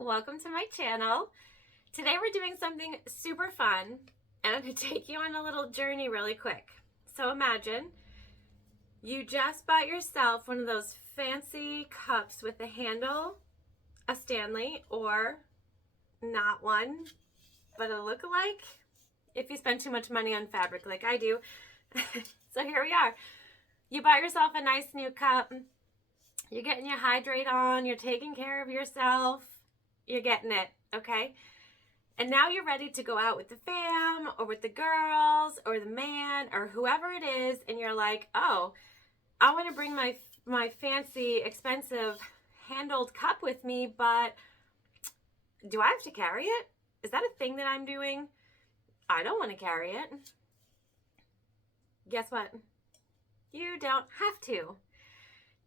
welcome to my channel. Today we're doing something super fun and I'm going to take you on a little journey really quick. So imagine you just bought yourself one of those fancy cups with the handle, a Stanley, or not one, but a lookalike if you spend too much money on fabric like I do. So here we are. You bought yourself a nice new cup. You're getting your hydrate on, you're taking care of yourself, you're getting it, okay? And now you're ready to go out with the fam or with the girls or the man or whoever it is, and you're like, oh, I want to bring my fancy, expensive handled cup with me, but do I have to carry it? Is that a thing that I'm doing? I don't want to carry it. Guess what? You don't have to.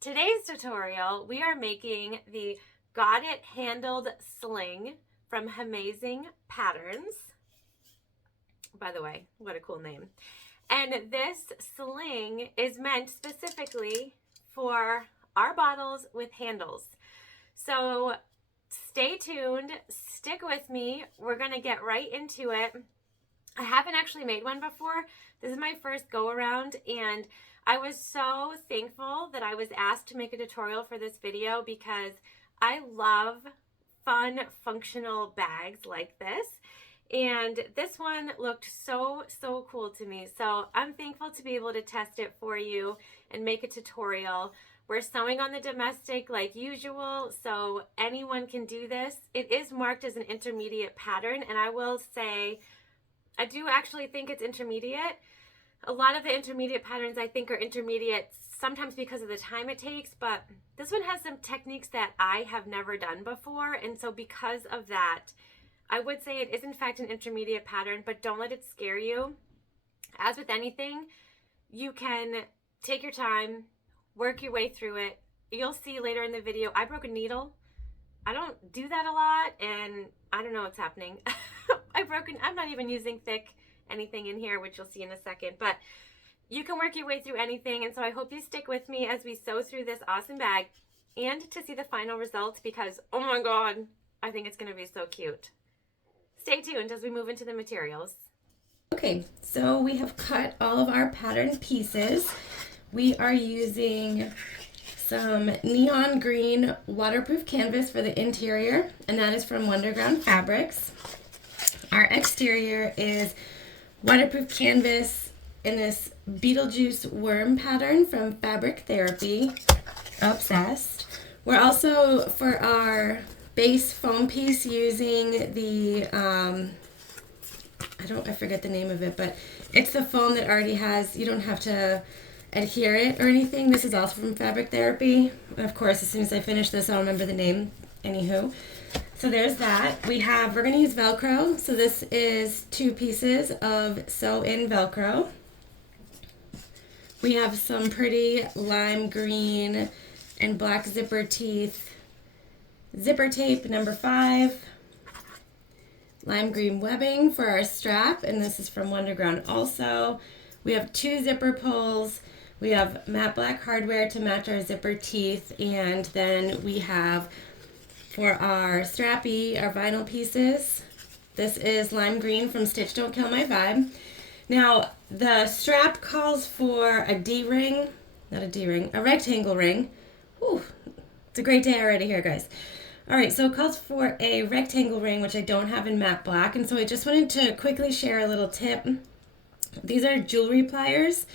Today's tutorial, we are making the Got It Handled Sling from Hemazing Patterns. By the way, what a cool name. And this sling is meant specifically for our bottles with handles. So stay tuned, stick with me. We're gonna get right into it. I haven't actually made one before. This is my first go around, and I was so thankful that I was asked to make a tutorial for this video because I love fun, functional bags like this. And this one looked so cool to me. So I'm thankful to be able to test it for you and make a tutorial. We're sewing on the domestic like usual, so anyone can do this. It is marked as an intermediate pattern, and I will say, I do actually think it's intermediate. A lot of the intermediate patterns I think are intermediate sometimes because of the time it takes, but this one has some techniques that I have never done before, and so because of that, I would say it is in fact an intermediate pattern, but don't let it scare you. As with anything, you can take your time, work your way through it. You'll see later in the video, I broke a needle. I don't do that a lot, and I don't know what's happening. I'm not even using thick anything in here, which you'll see in a second, but you can work your way through anything. And so I hope you stick with me as we sew through this awesome bag and to see the final results, because oh my god, I think it's going to be so cute. Stay tuned as we move into the materials. Okay, so we have cut all of our pattern pieces. We are using some neon green waterproof canvas for the interior, and that is from Wonderground Fabrics. Our exterior is waterproof canvas in this Beetlejuice worm pattern from Fabric Therapy, Obsessed. We're also, for our base foam piece, using the, I forget the name of it, but it's the foam that already has, you don't have to adhere it or anything. This is also from Fabric Therapy. Of course, as soon as I finish this, I'll remember the name. Anywho. So there's that. We're going to use Velcro. So this is 2 pieces of sew-in Velcro. We have some pretty lime green and black zipper teeth. Zipper tape number 5. Lime green webbing for our strap, and this is from Wonderground also. We have 2 zipper pulls. We have matte black hardware to match our zipper teeth, and then we have, for our strappy, our vinyl pieces, this is lime green from Stitch Don't Kill My Vibe. Now, the strap calls for a D-ring, not a D-ring, a rectangle ring. Whew, it's a great day already here, guys. All right, so it calls for a rectangle ring, which I don't have in matte black, and so I just wanted to quickly share a little tip. These are jewelry pliers,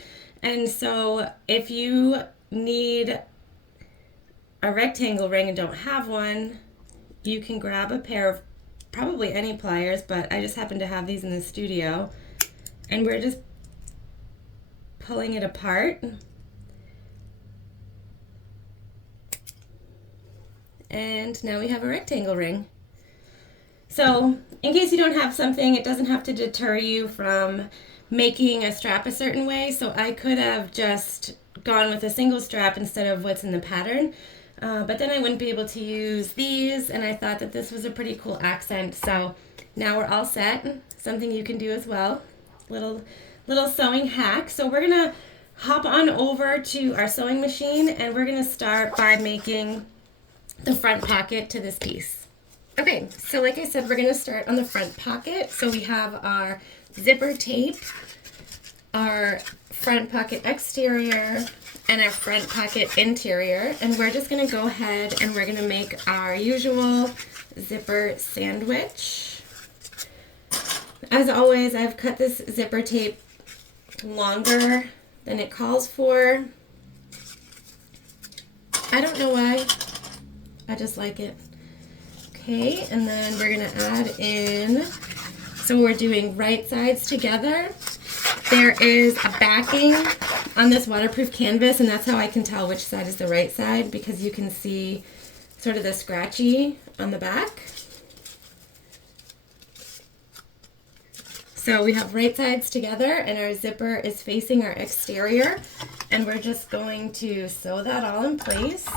and so if you need a rectangle ring and don't have one, you can grab a pair of probably any pliers, but I just happen to have these in the studio, and we're just pulling it apart. And now we have a rectangle ring. So in case you don't have something, it doesn't have to deter you from making a strap a certain way. So I could have just gone with a single strap instead of what's in the pattern. But then I wouldn't be able to use these, and I thought that this was a pretty cool accent. So now we're all set. Something you can do as well. Little sewing hack. So we're gonna hop on over to our sewing machine, and we're gonna start by making the front pocket to this piece. Okay, so like I said, we're going to start on the front pocket. So we have our zipper tape, our front pocket exterior, and our front pocket interior. And we're just going to go ahead and we're going to make our usual zipper sandwich. As always, I've cut this zipper tape longer than it calls for. I don't know why. I just like it. Okay, and then we're going to add in, so we're doing right sides together. There is a backing on this waterproof canvas, and that's how I can tell which side is the right side, because you can see sort of the scratchy on the back. So we have right sides together, and our zipper is facing our exterior, and we're just going to sew that all in place.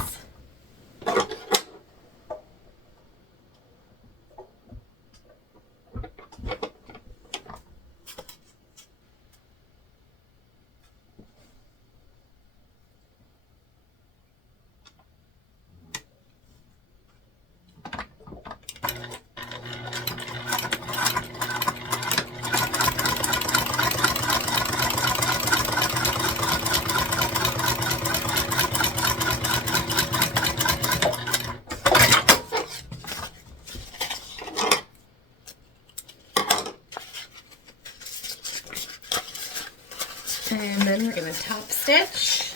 And then we're going to top stitch.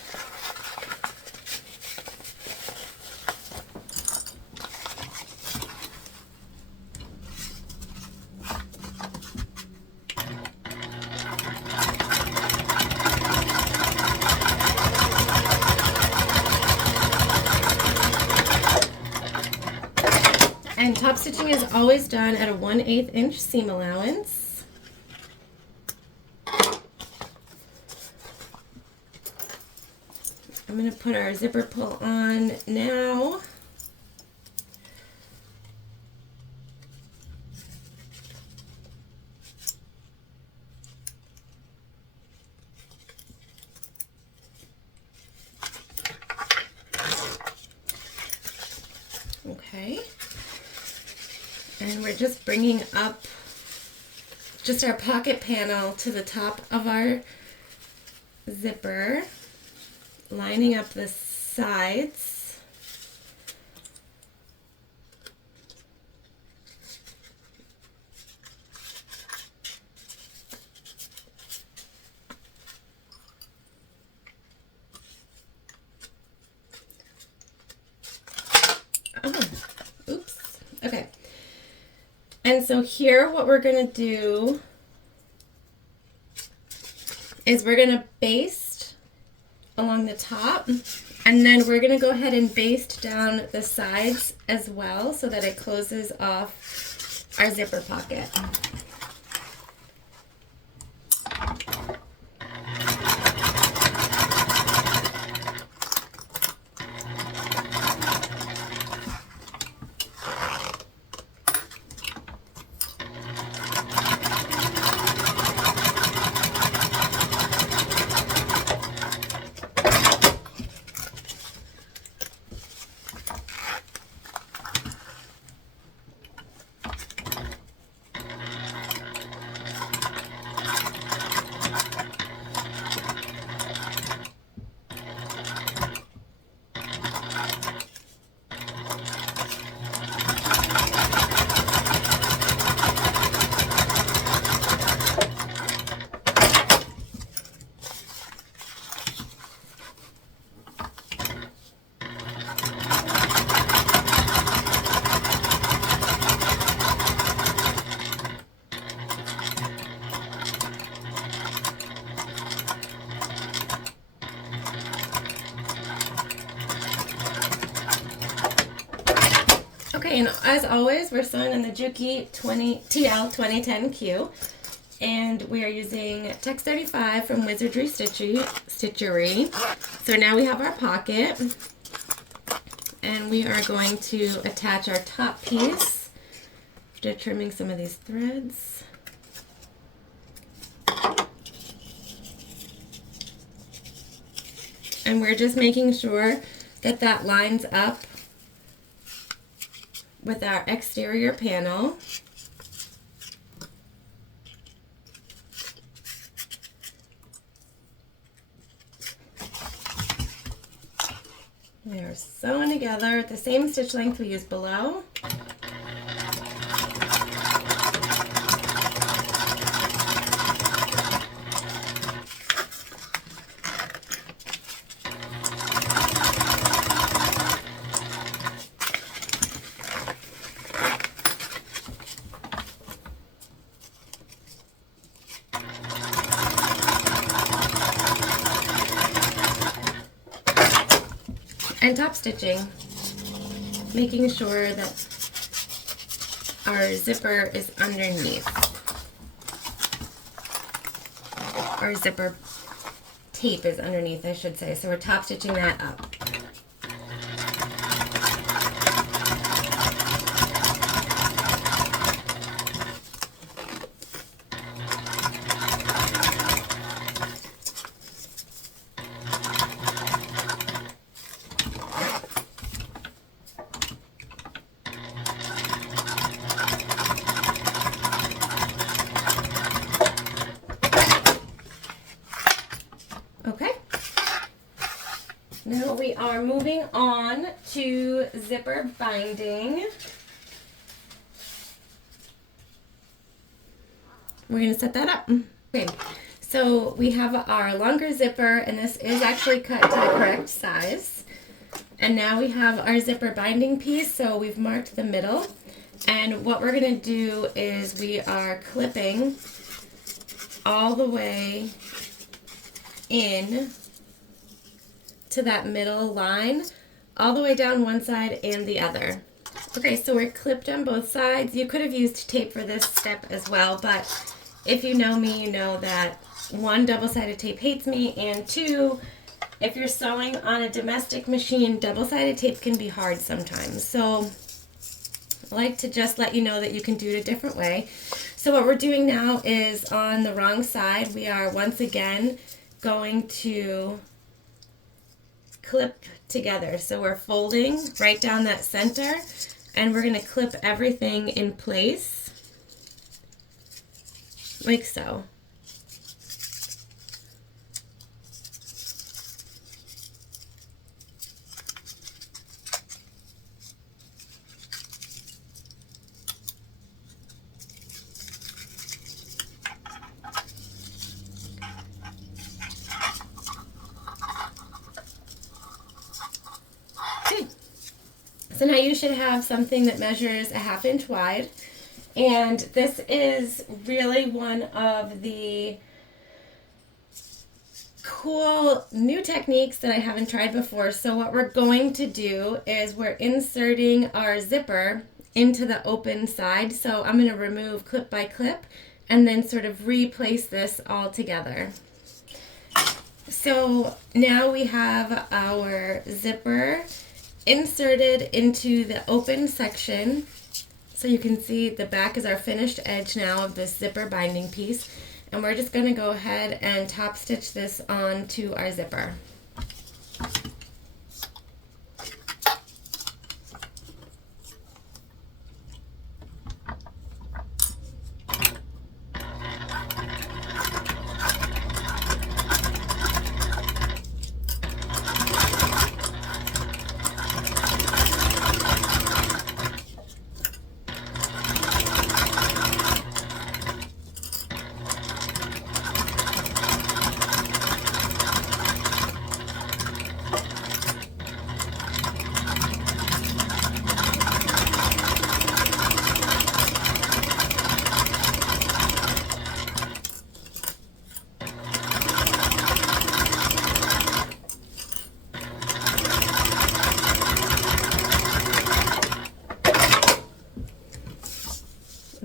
And top stitching is always done at a 1/8 inch seam allowance. I'm going to put our zipper pull on now. Okay. And we're just bringing up just our pocket panel to the top of our zipper, lining up the sides. Oh, oops. Okay. And so here what we're going to do is we're going to baste along the top, and then we're going to go ahead and baste down the sides as well so that it closes off our zipper pocket. Okay, and as always, we're sewing on the Juki TL2010Q, and we are using Tex 35 from Wizardry Stitchery. So now we have our pocket, and we are going to attach our top piece after trimming some of these threads. And we're just making sure that that lines up with our exterior panel. They're sewn together at the same stitch length we used below. And top stitching, making sure that our zipper is underneath. Our zipper tape is underneath, I should say. So we're top stitching that up. Okay. Now we are moving on to zipper binding. We're going to set that up. Okay, so we have our longer zipper, and this is actually cut to the correct size. And now we have our zipper binding piece, so we've marked the middle. And what we're going to do is we are clipping all the way in to that middle line, all the way down one side and the other. Okay, so we're clipped on both sides. You could have used tape for this step as well, but if you know me, you know that one, double-sided tape hates me, and two, if you're sewing on a domestic machine, double-sided tape can be hard sometimes. So I like to just let you know that you can do it a different way. So what we're doing now is on the wrong side, we are once again going to clip together. So we're folding right down that center, and we're going to clip everything in place like so. So now you should have something that measures a 1/2 inch wide, and this is really one of the cool new techniques that I haven't tried before. So what we're going to do is we're inserting our zipper into the open side. So I'm going to remove clip by clip and then sort of replace this all together. So now we have our zipper inserted into the open section. So you can see the back is our finished edge now of this zipper binding piece, and we're just going to go ahead and top stitch this onto our zipper.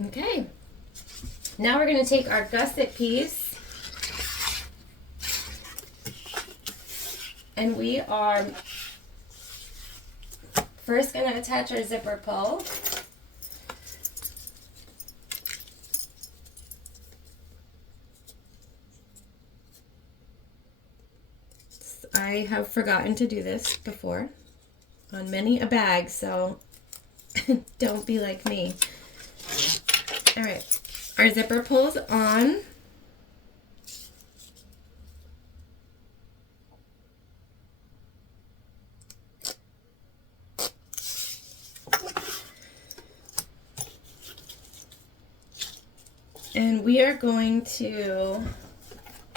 Okay, now we're going to take our gusset piece and we are first going to attach our zipper pull. I have forgotten to do this before on many a bag, so Don't be like me. All right, our zipper pulls on. And we are going to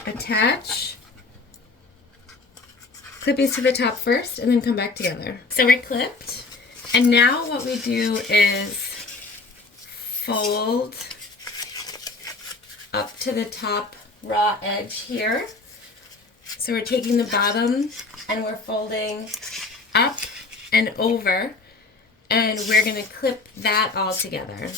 attach clippies to the top first and then come back together. So we're clipped. And now what we do is fold up to the top raw edge here. So we're taking the bottom and we're folding up and over, and we're going to clip that all together.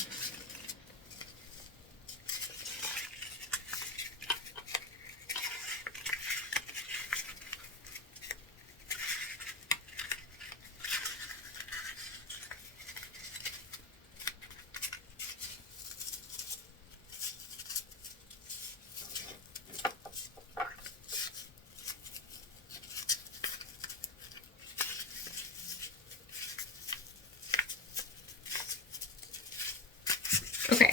Okay,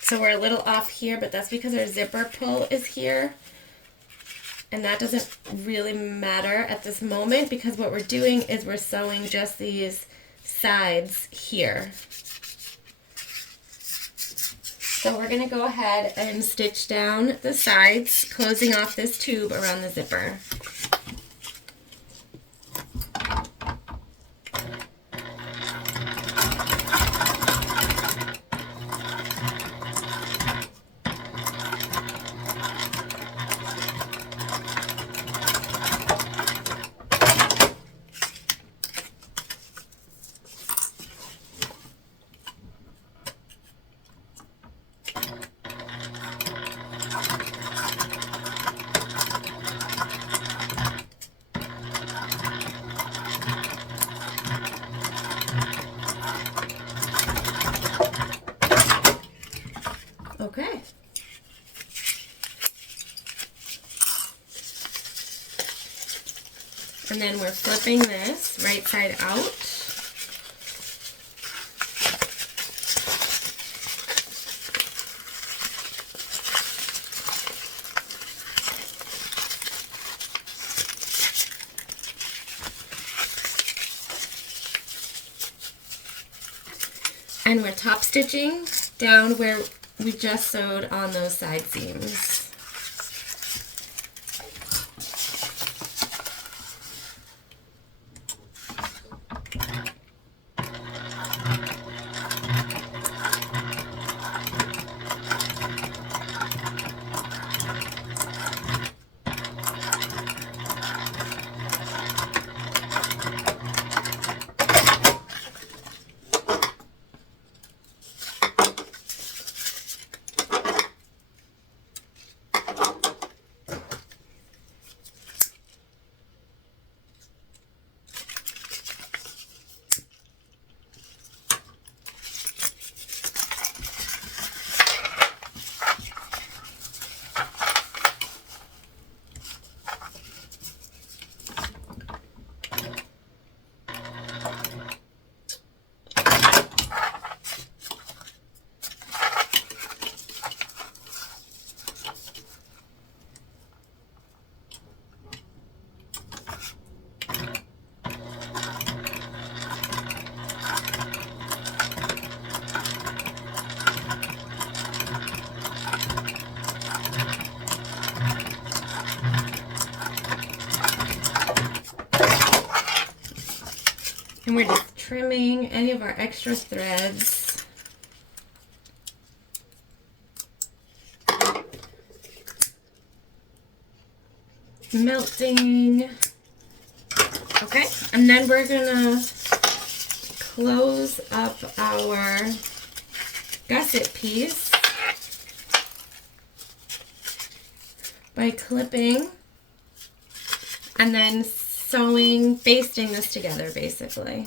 so we're a little off here, but that's because our zipper pull is here. And that doesn't really matter at this moment because what we're doing is we're sewing just these sides here. So we're going to go ahead and stitch down the sides, closing off this tube around the zipper. Okay. And then we're flipping this right side out. And we're top stitching down where we just sewed on those side seams. And we're just trimming any of our extra threads. Melting. Okay, and then we're gonna close up our gusset piece by clipping and then sewing, basting this together basically.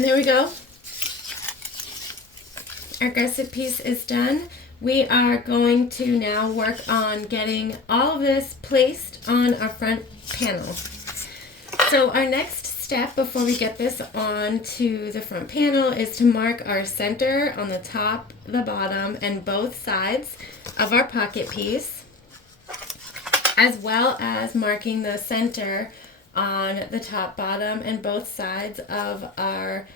And there we go. Our gusset piece is done. We are going to now work on getting all of this placed on our front panel. So our next step before we get this onto the front panel is to mark our center on the top, the bottom, and both sides of our pocket piece, as well as marking the center on the top, bottom, and both sides of our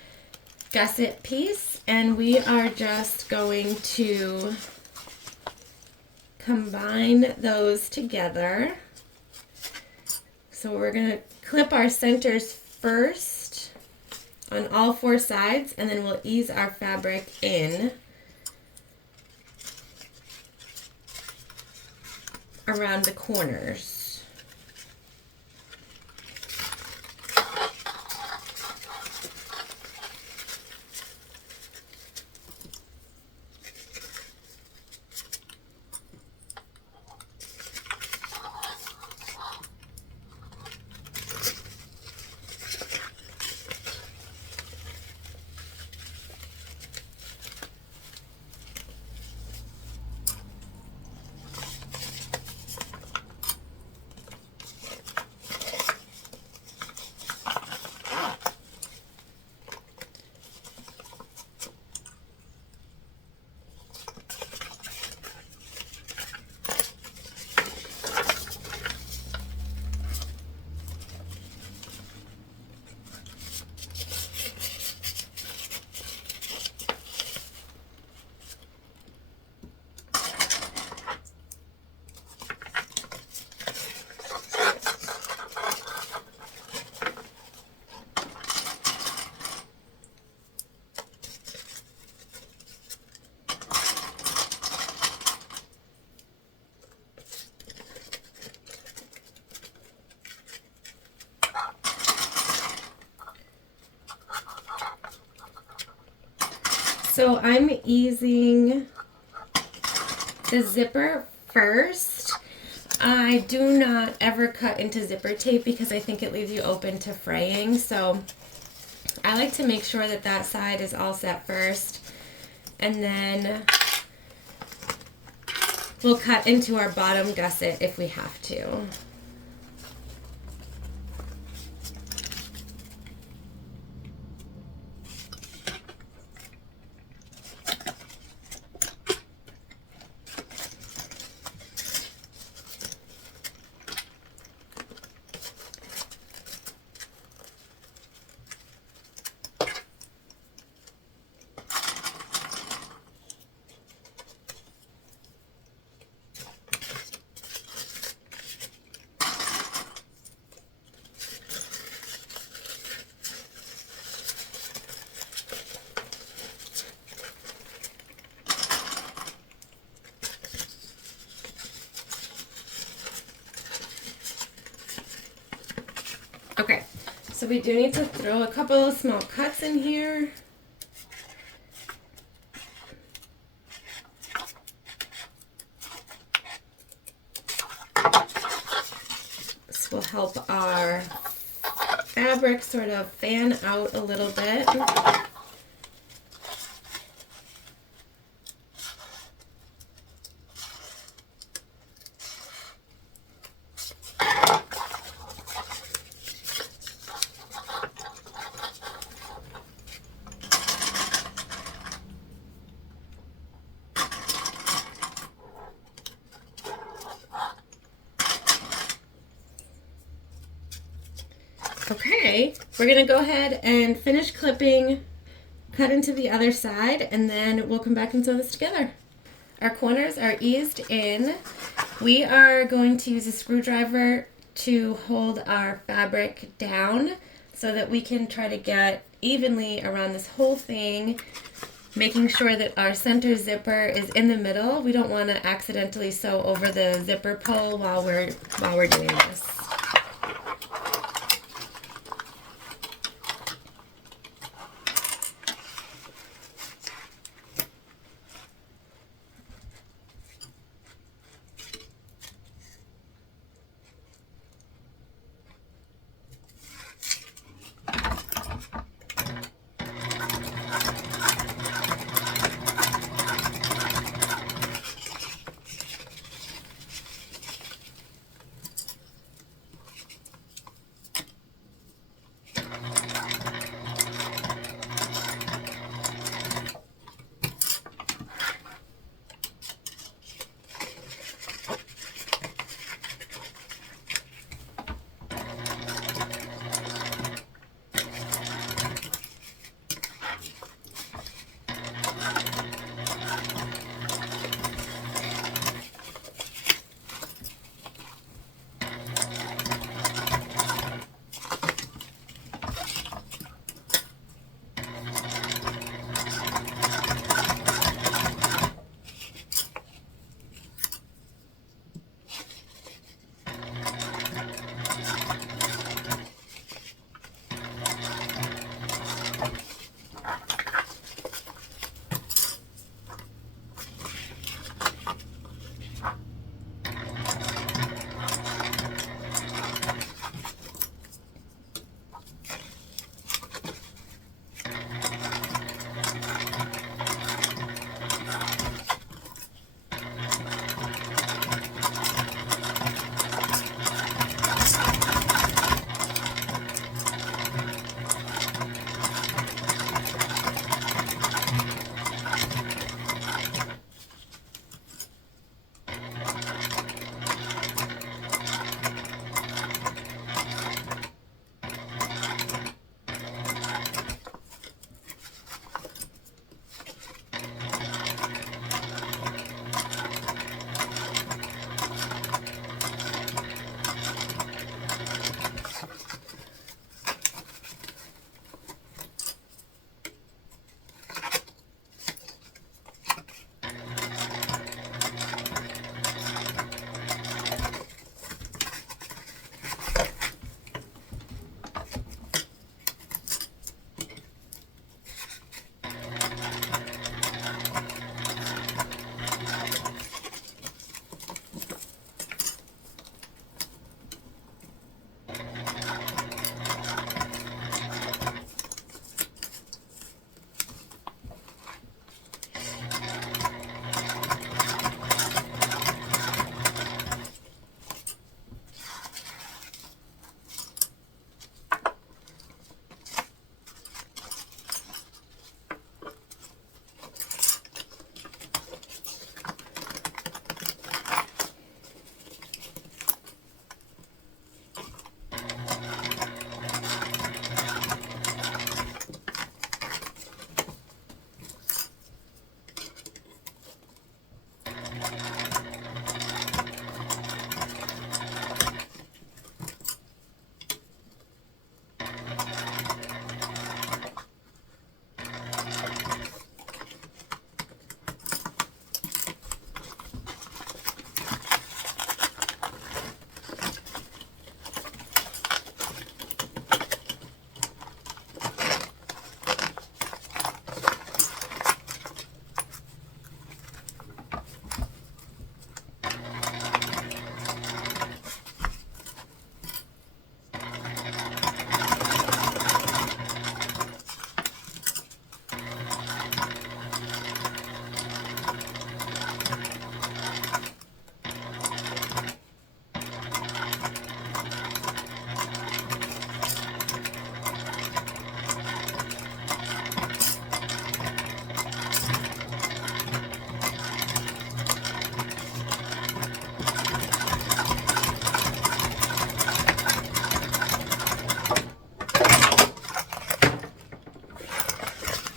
gusset piece. And we are just going to combine those together. So we're going to clip our centers first on all four sides, and then we'll ease our fabric in around the corners. So I'm easing the zipper first. I do not ever cut into zipper tape because I think it leaves you open to fraying. So I like to make sure that that side is all set first, and then we'll cut into our bottom gusset if we have to. Okay, so we do need to throw a couple of small cuts in here. This will help our fabric sort of fan out a little bit. Okay, we're going to go ahead and finish clipping, cut into the other side, and then we'll come back and sew this together. Our corners are eased in. We are going to use a screwdriver to hold our fabric down so that we can try to get evenly around this whole thing, making sure that our center zipper is in the middle. We don't want to accidentally sew over the zipper pull while we're doing this.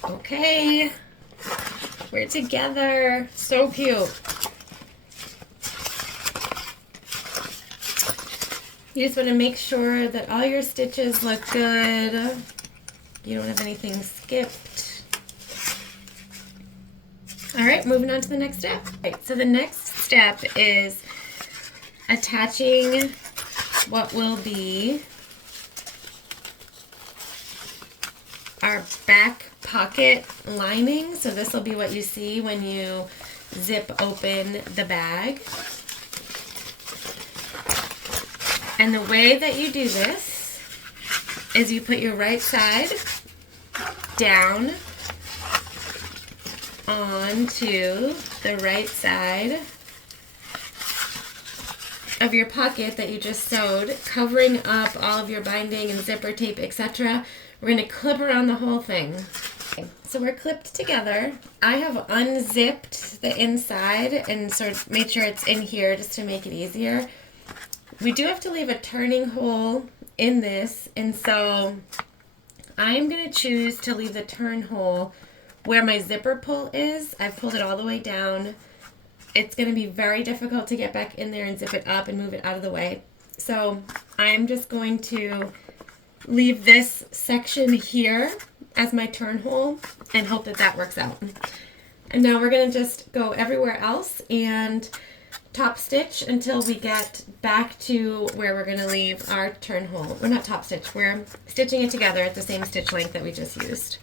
Okay, we're together. So cute. You just want to make sure that all your stitches look good. You don't have anything skipped. All right, moving on to the next step. Okay, so the next step is attaching what will be our back pocket lining. So this will be what you see when you zip open the bag. And the way that you do this is you put your right side down onto the right side of your pocket that you just sewed, covering up all of your binding and zipper tape, etc. We're going to clip around the whole thing. Okay, so we're clipped together. I have unzipped the inside and sort of made sure it's in here just to make it easier. We do have to leave a turning hole in this, and so I'm going to choose to leave the turn hole where my zipper pull is. I've pulled it all the way down. It's going to be very difficult to get back in there and zip it up and move it out of the way. So I'm just going to leave this section here as my turn hole and hope that that works out. And now we're going to just go everywhere else and top stitch until we get back to where we're going to leave our turn hole. We're not top stitch, we're stitching it together at the same stitch length that we just used.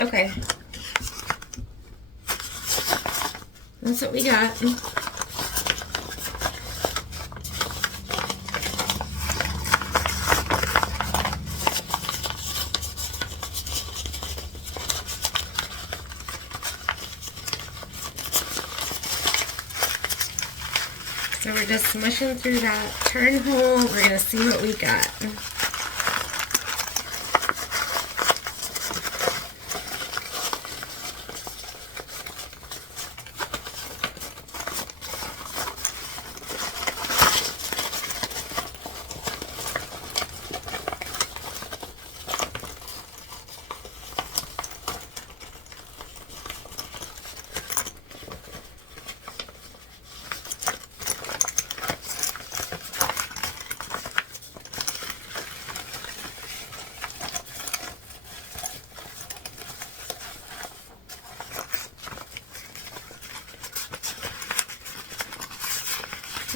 Okay. That's what we got. So we're just smushing through that turn hole. We're going to see what we got.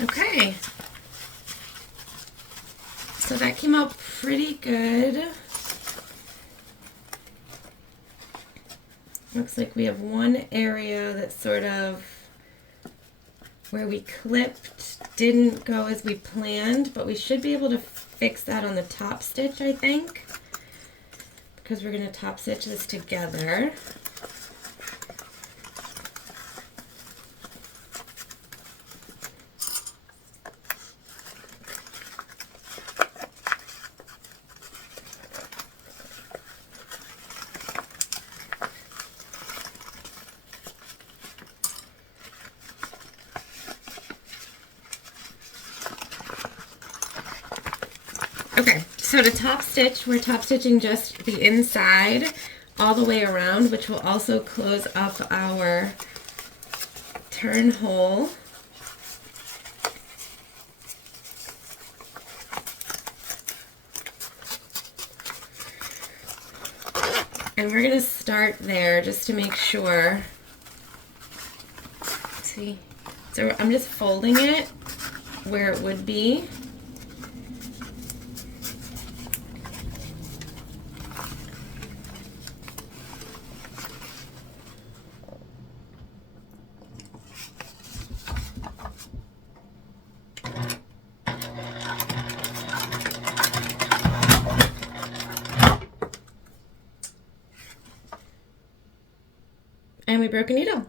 Okay, so that came out pretty good. Looks like we have one area that's sort of where we clipped didn't go as we planned, but we should be able to fix that on the top stitch, I think. because we're going to top stitch this together. Okay, so to top stitch, we're top stitching just the inside all the way around, which will also close up our turn hole. And we're going to start there just to make sure. See? So I'm just folding it where it would be. And we broke a needle.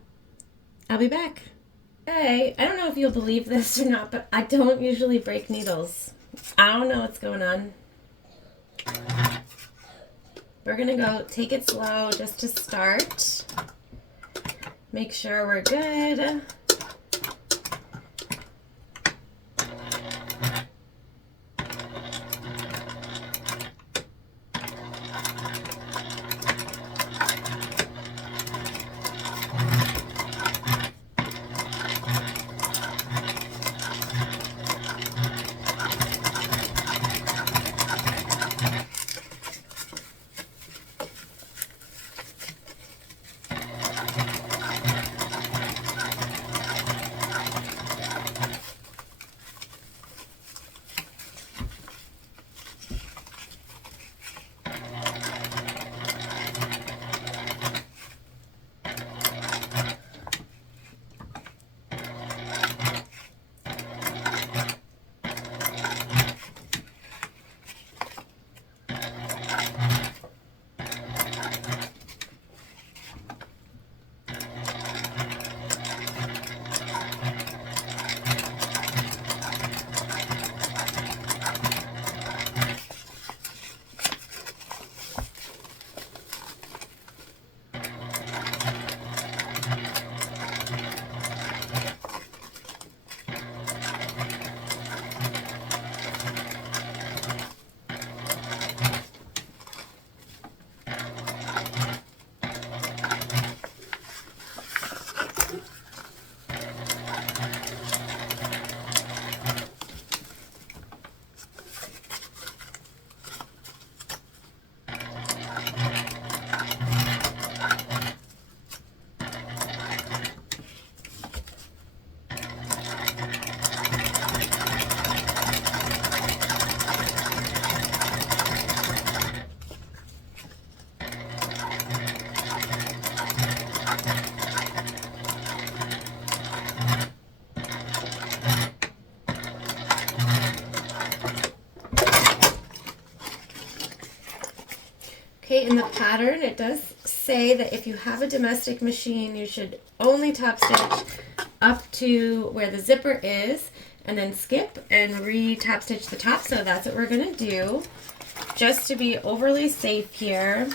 I'll be back. Hey, I don't know if you'll believe this or not, but I don't usually break needles. I don't know what's going on. We're gonna go take it slow just to start. Make sure we're good. Okay, in the pattern, it does say that if you have a domestic machine, you should only top stitch up to where the zipper is and then skip and re-top stitch the top. So that's what we're going to do just to be overly safe here.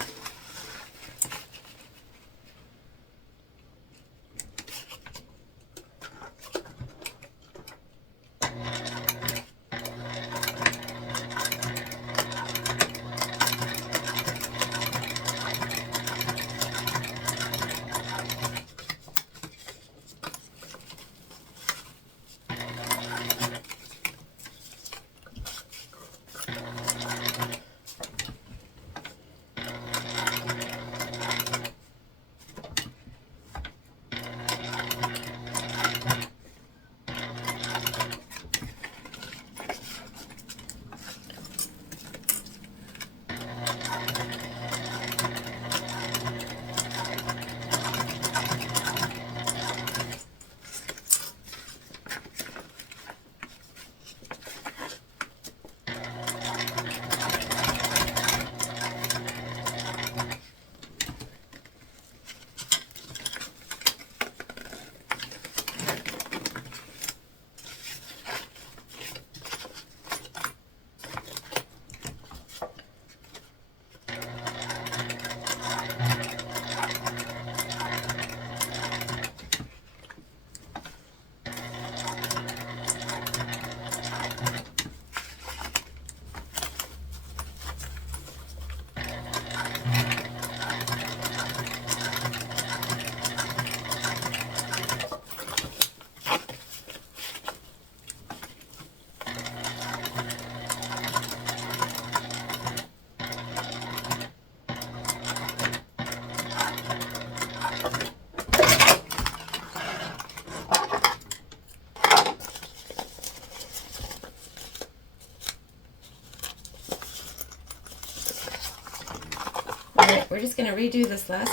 going to redo this last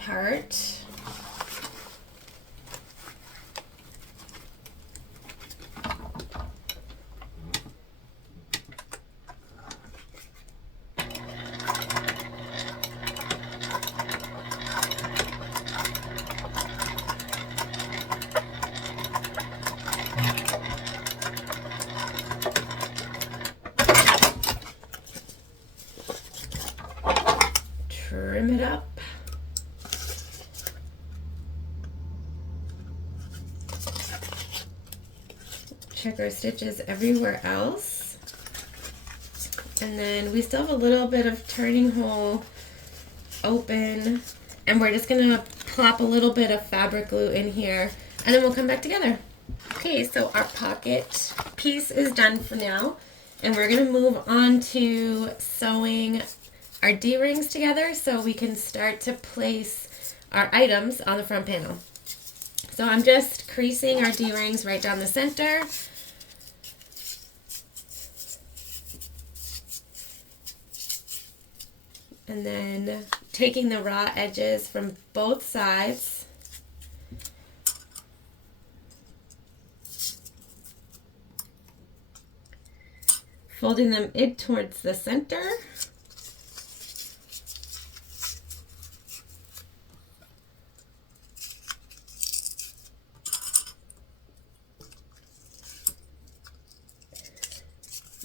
part. Trim it up. Check our stitches everywhere else. And then we still have a little bit of turning hole open, and we're just gonna plop a little bit of fabric glue in here, and then we'll come back together. Okay, so our pocket piece is done for now, and we're gonna move on to sewing our D-rings together so we can start to place our items on the front panel. So I'm just creasing our D-rings right down the center. And then taking the raw edges from both sides. Folding them in towards the center.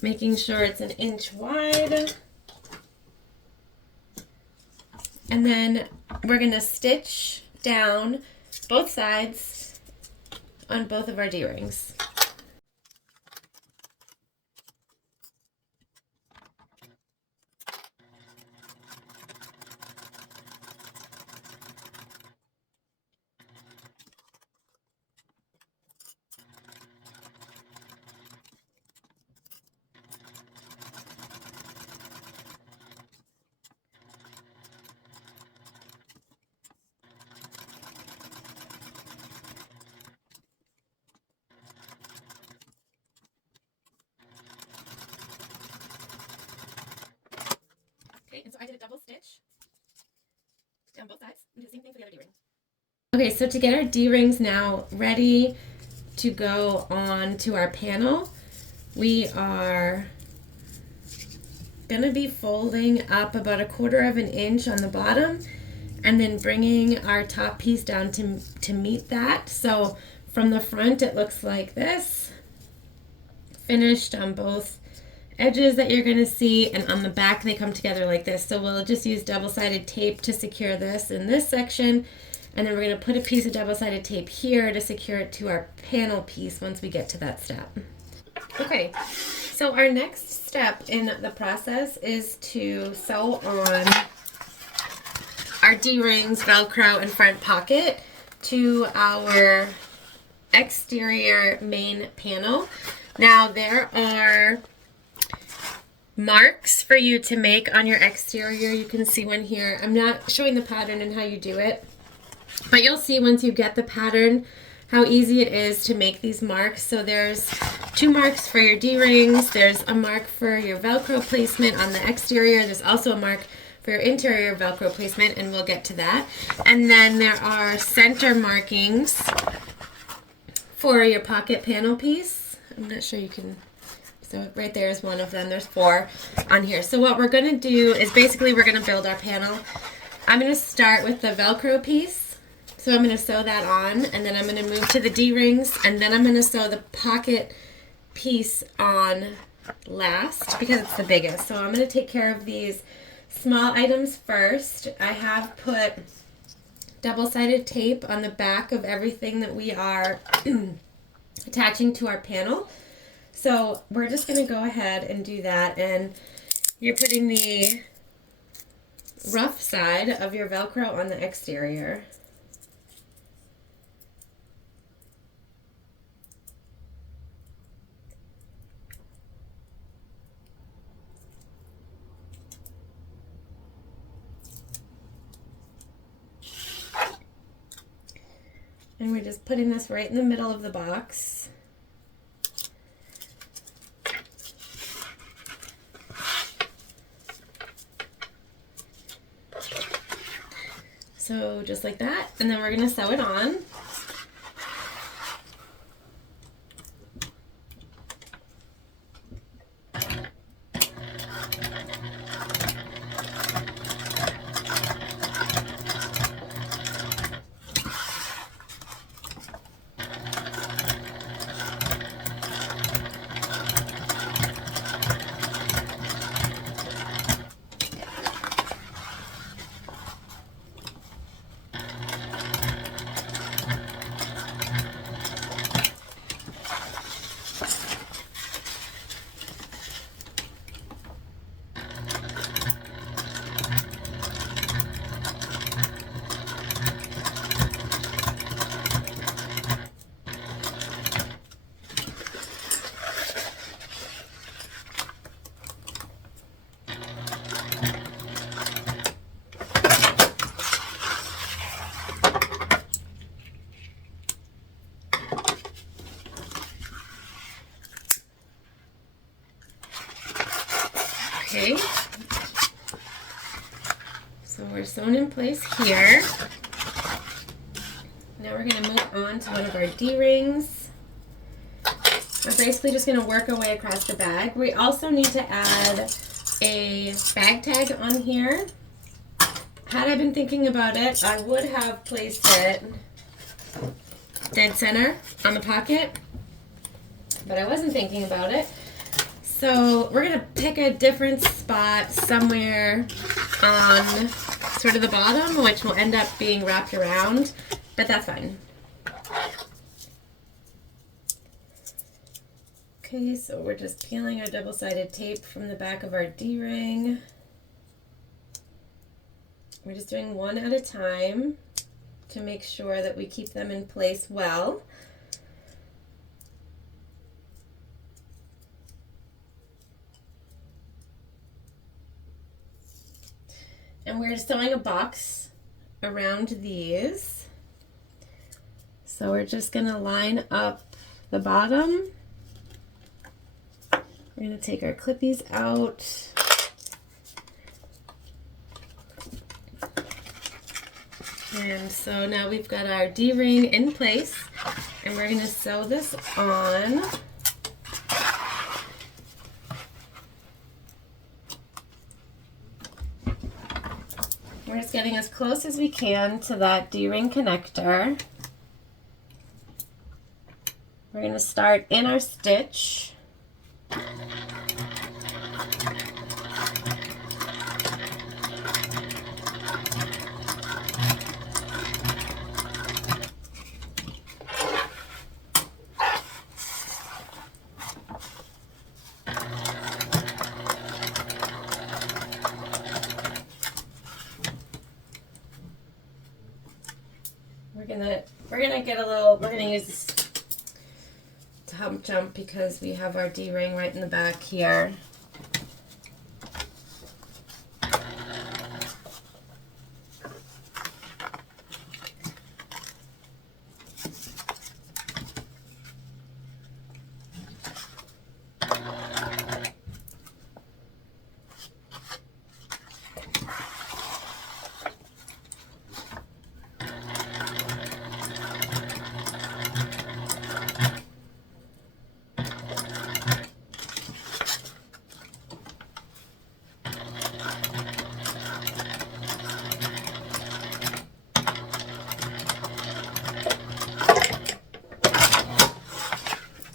Making sure it's an inch wide. And then we're going to stitch down both sides on both of our D-rings. Okay, and so I did a double stitch down both sides and do the same thing for the other D-ring. Okay, so to get our D-rings now ready to go on to our panel, we are going to be folding up about 1/4 inch on the bottom and then bringing our top piece down to meet that. So from the front it looks like this, finished on both edges that you're going to see, and on the back they come together like this. So we'll just use double-sided tape to secure this in this section, and then we're going to put a piece of double-sided tape here to secure it to our panel piece once we get to that step. Okay, so our next step in the process is to sew on our D-rings, Velcro, and front pocket to our exterior main panel. Now there are marks for you to make on your exterior. You can see one here. I'm not showing the pattern and how you do it, but you'll see once you get the pattern how easy it is to make these marks. So there's 2 marks for your D-rings, there's a mark for your Velcro placement on the exterior, there's also a mark for your interior Velcro placement, and we'll get to that. And then there are center markings for your pocket panel piece. I'm not sure you can, so right there is one of them. There's 4 on here. So what we're going to do is basically we're going to build our panel. I'm going to start with the Velcro piece. So I'm going to sew that on, and then I'm going to move to the D-rings, and then I'm going to sew the pocket piece on last because it's the biggest. So I'm going to take care of these small items first. I have put double-sided tape on the back of everything that we are attaching to our panel. So we're just going to go ahead and do that, and you're putting the rough side of your Velcro on the exterior. And we're just putting this right in the middle of the box. So just like that, and then we're gonna sew it on. Okay, so we're sewn in place here. Now we're going to move on to one of our D-rings. We're basically just going to work our way across the bag. We also need to add a bag tag on here. Had I been thinking about it, I would have placed it dead center on the pocket, but I wasn't thinking about it. So we're going to pick a different spot somewhere on sort of the bottom, which will end up being wrapped around, but that's fine. Okay, so we're just peeling our double-sided tape from the back of our D-ring. We're just doing one at a time to make sure that we keep them in place well. And we're sewing a box around these. So we're just going to line up the bottom. We're going to take our clippies out. And so now we've got our D-ring in place, and we're going to sew this on. We're just getting as close as we can to that D-ring connector. We're going to start in our stitch. We're gonna use hump jump because we have our D-ring right in the back here.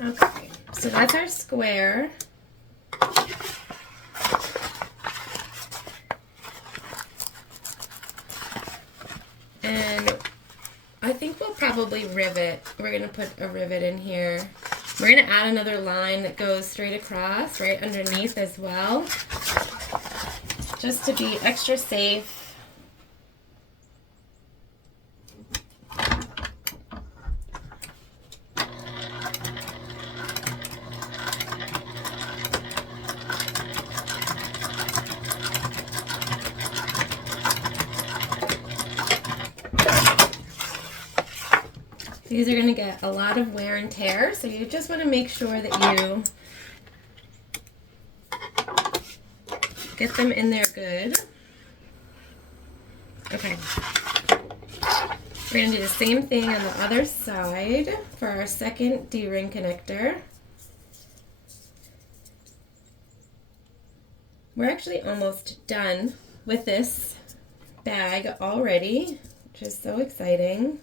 Okay, so that's our square. And I think we'll probably rivet. We're going to put a rivet in here. We're going to add another line that goes straight across, right underneath as well, just to be extra safe. These are going to get a lot of wear and tear, so you just want to make sure that you get them in there good. Okay. We're going to do the same thing on the other side for our second D-ring connector. We're actually almost done with this bag already, which is so exciting.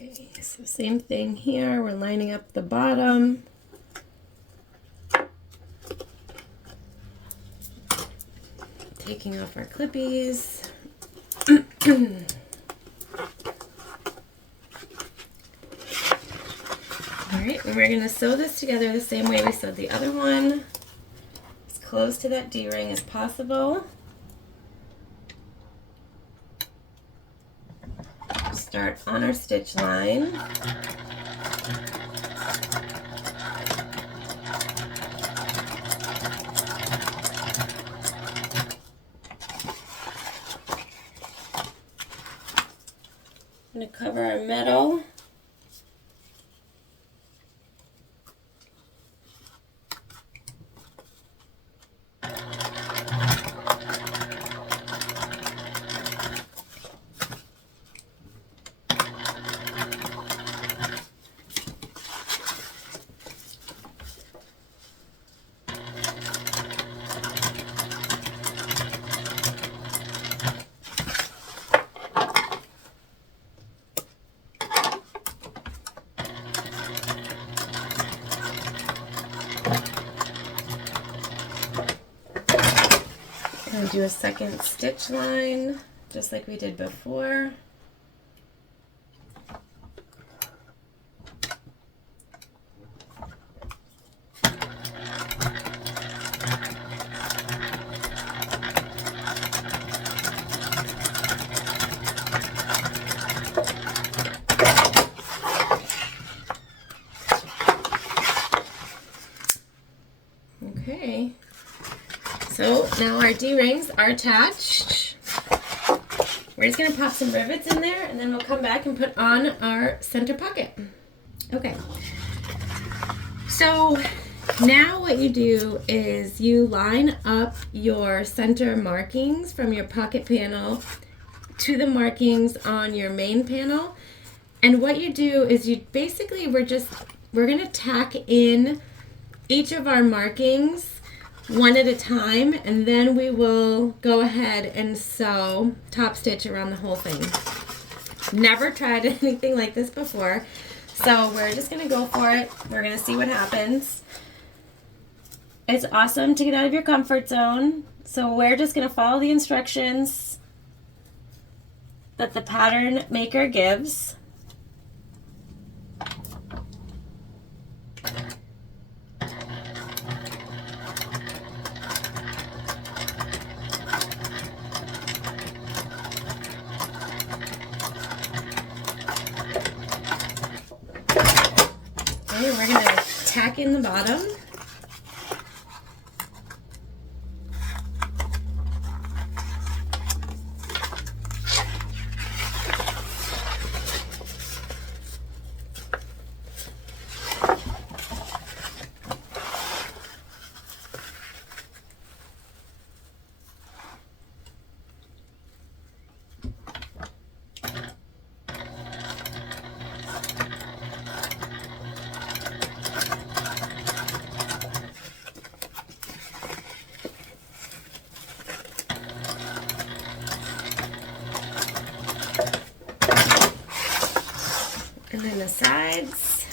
Okay, so same thing here. We're lining up the bottom. Taking off our clippies. Alright, and we're going to sew this together the same way we sewed the other one. As close to that D-ring as possible. Start on our stitch line. I'm going to cover our metal. And do a second stitch line, just like we did before. Okay. So now our D-rings are attached. We're just going to pop some rivets in there and then we'll come back and put on our center pocket. Okay. So now what you do is you line up your center markings from your pocket panel to the markings on your main panel. And what you do is you basically, we're going to tack in each of our markings one at a time, and then we will go ahead and sew top stitch around the whole thing. Never tried anything like this before, so we're just gonna go for it. We're gonna see what happens. It's awesome to get out of your comfort zone, so we're just gonna follow the instructions that the pattern maker gives. Okay, we're going to tack in the bottom. And then the sides.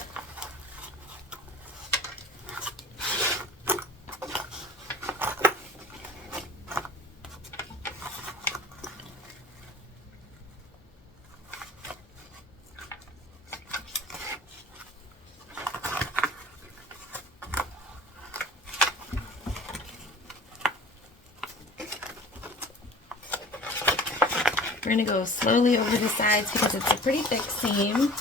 We're going to go slowly over the sides because it's a pretty thick seam.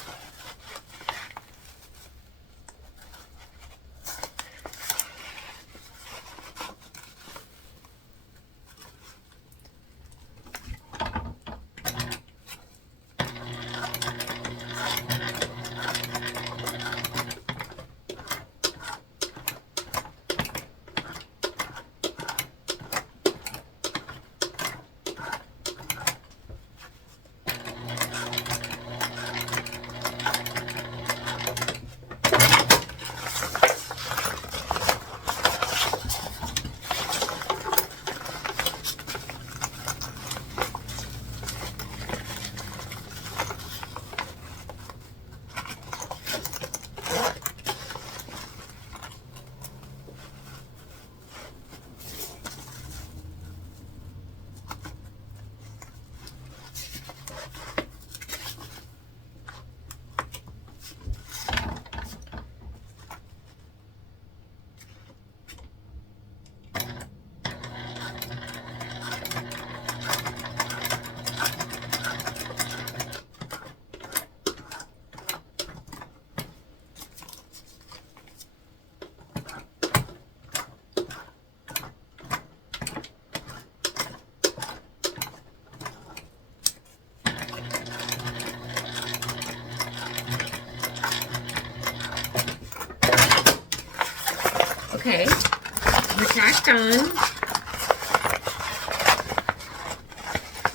almost done.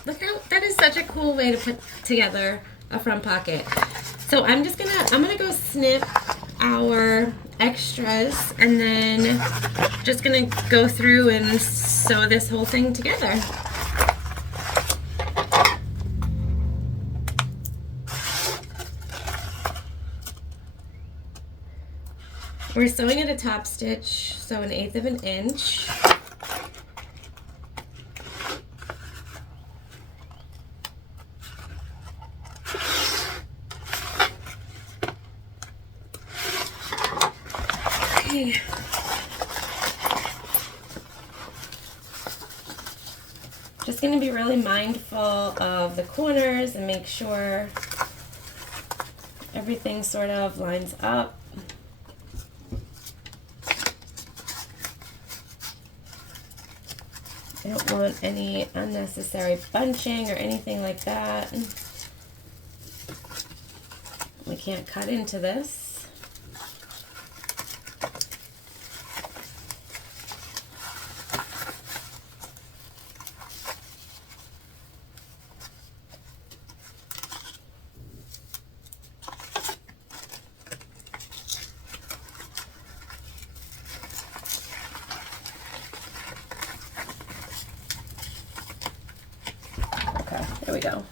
Look how, that is such a cool way to put together a front pocket. So I'm gonna go snip our extras and then just gonna go through and sew this whole thing together. We're sewing at a top stitch, so 1/8 of an inch. Okay. Just going to be really mindful of the corners and make sure everything sort of lines up. I don't want any unnecessary bunching or anything like that. We can't cut into this. Okay, there we go.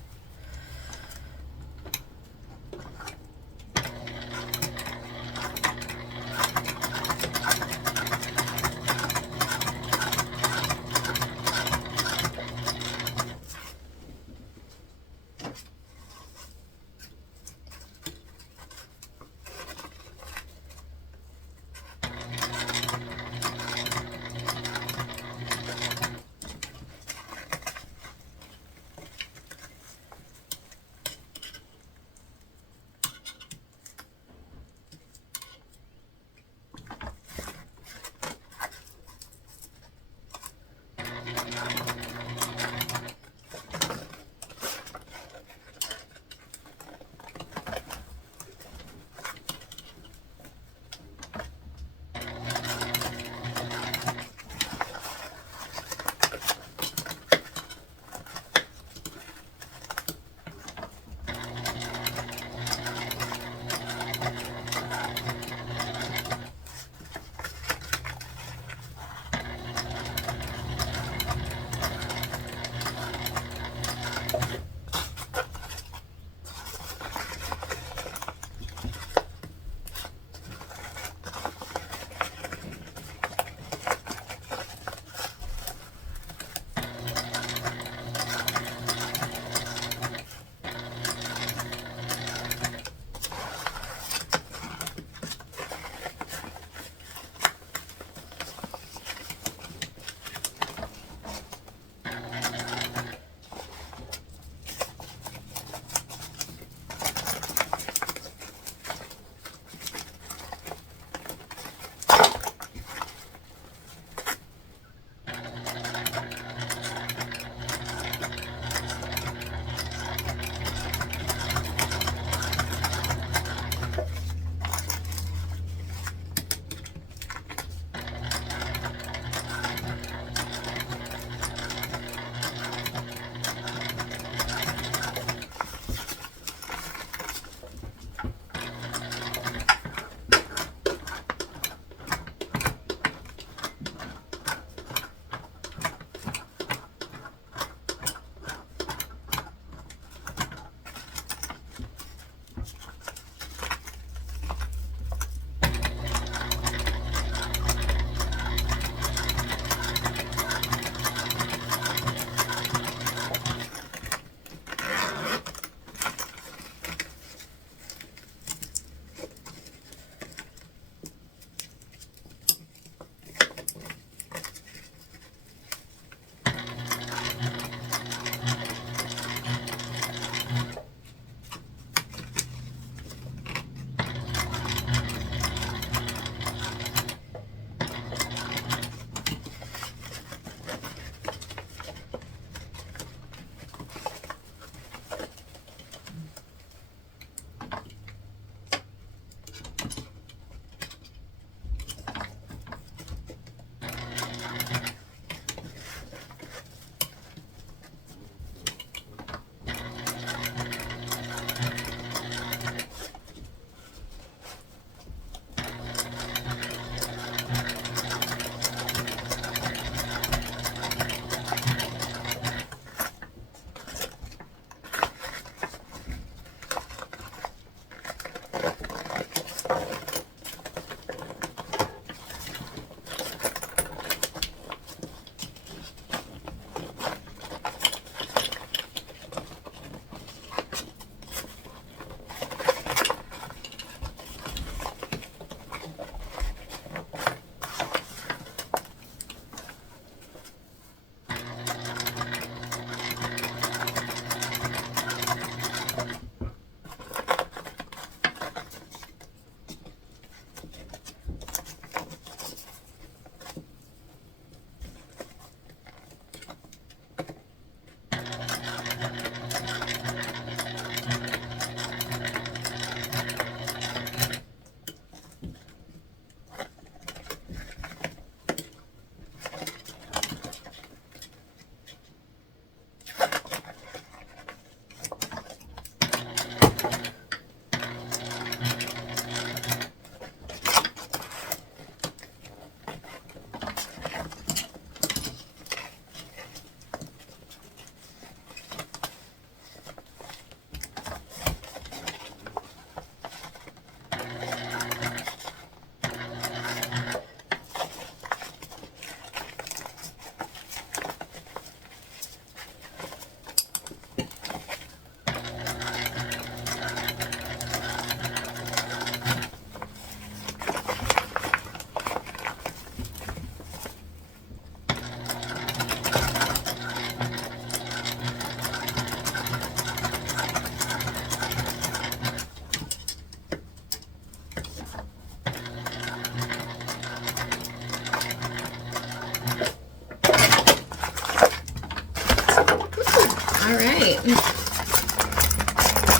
All right.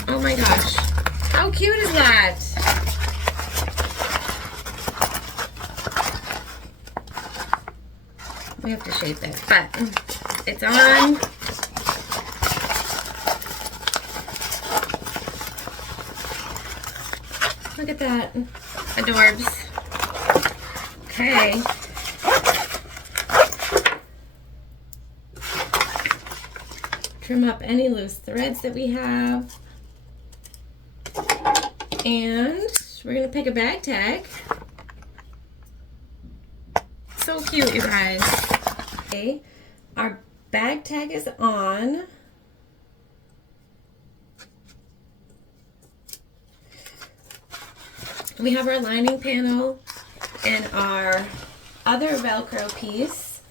Oh my gosh. How cute is that? We have to shape it, but it's on. Look at that. Adorbs. Okay. Trim up any loose threads that we have. And we're going to pick a bag tag. So cute, you guys. Okay, our bag tag is on. We have our lining panel and our other Velcro piece.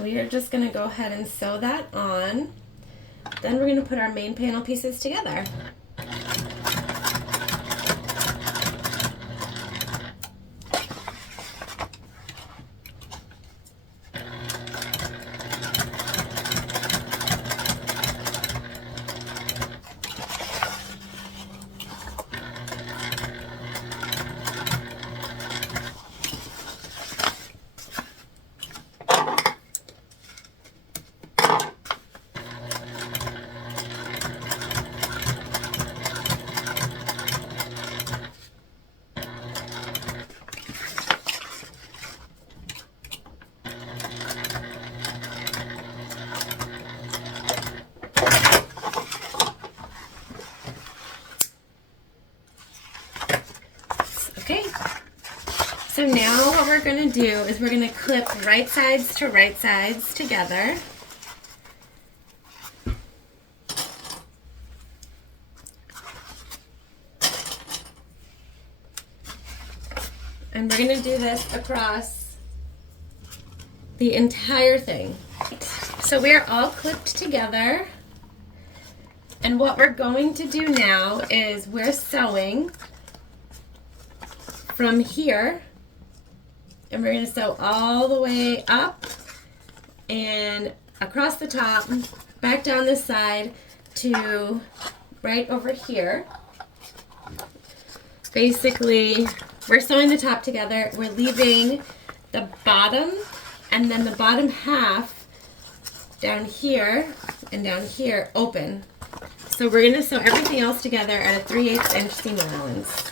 We are just going to go ahead and sew that on. Then we're going to put our main panel pieces together. Okay, so now what we're going to do is we're going to clip right sides to right sides together. And we're going to do this across the entire thing. So we're all clipped together. And what we're going to do now is we're sewing from here, and we're going to sew all the way up and across the top, back down this side to right over here. Basically, we're sewing the top together. We're leaving the bottom and then the bottom half down here and down here open. So we're going to sew everything else together at a 3/8 inch seam allowance.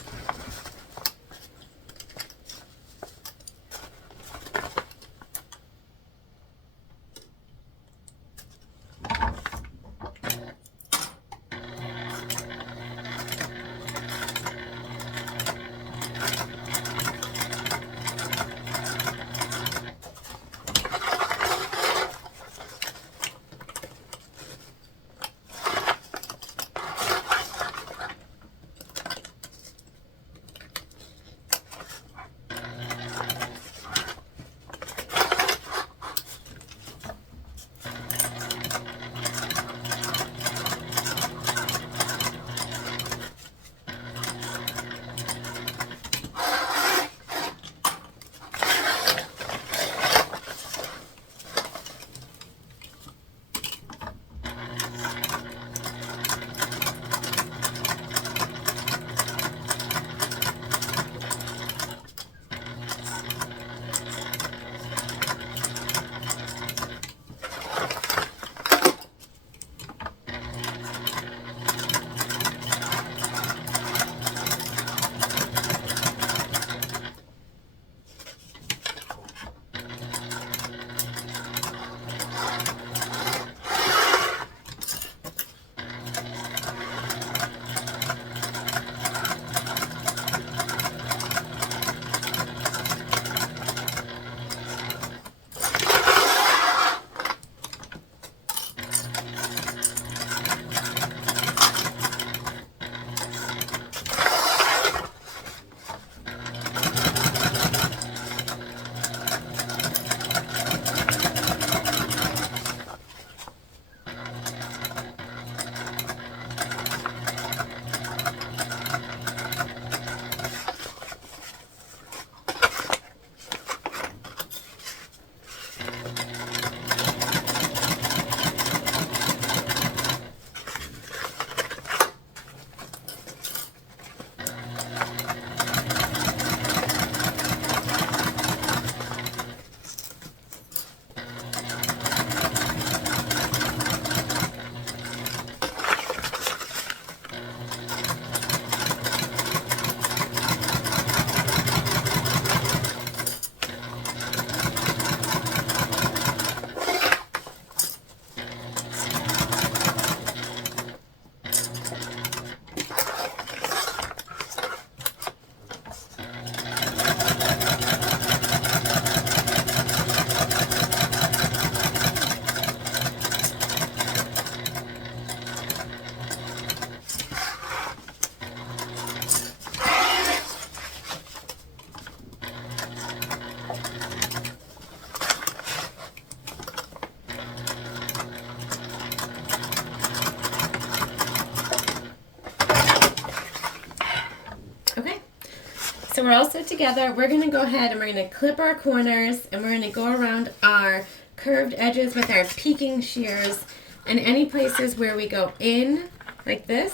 we're all set together. We're going to go ahead and we're going to clip our corners, and we're going to go around our curved edges with our peeking shears, and any places where we go in like this,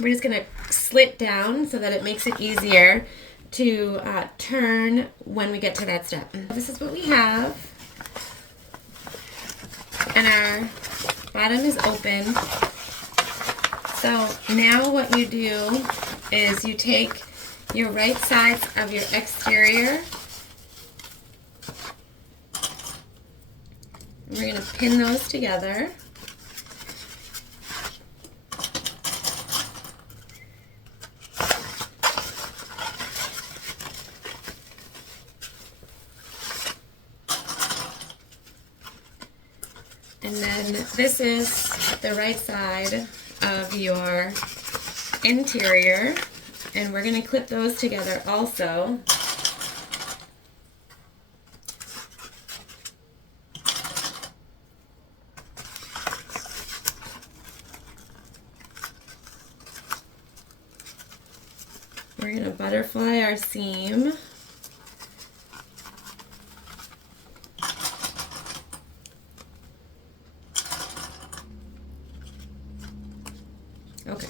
we're just going to slit down so that it makes it easier to turn when we get to that step. This is what we have, and our bottom is open. So now what you do is you take your right sides of your exterior, and we're going to pin those together. And then this is the right side of your interior, and we're going to clip those together also. We're going to butterfly our seam. Okay.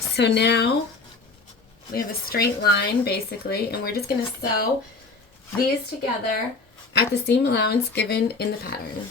So now we have a straight line basically, and we're just going to sew these together at the seam allowance given in the pattern.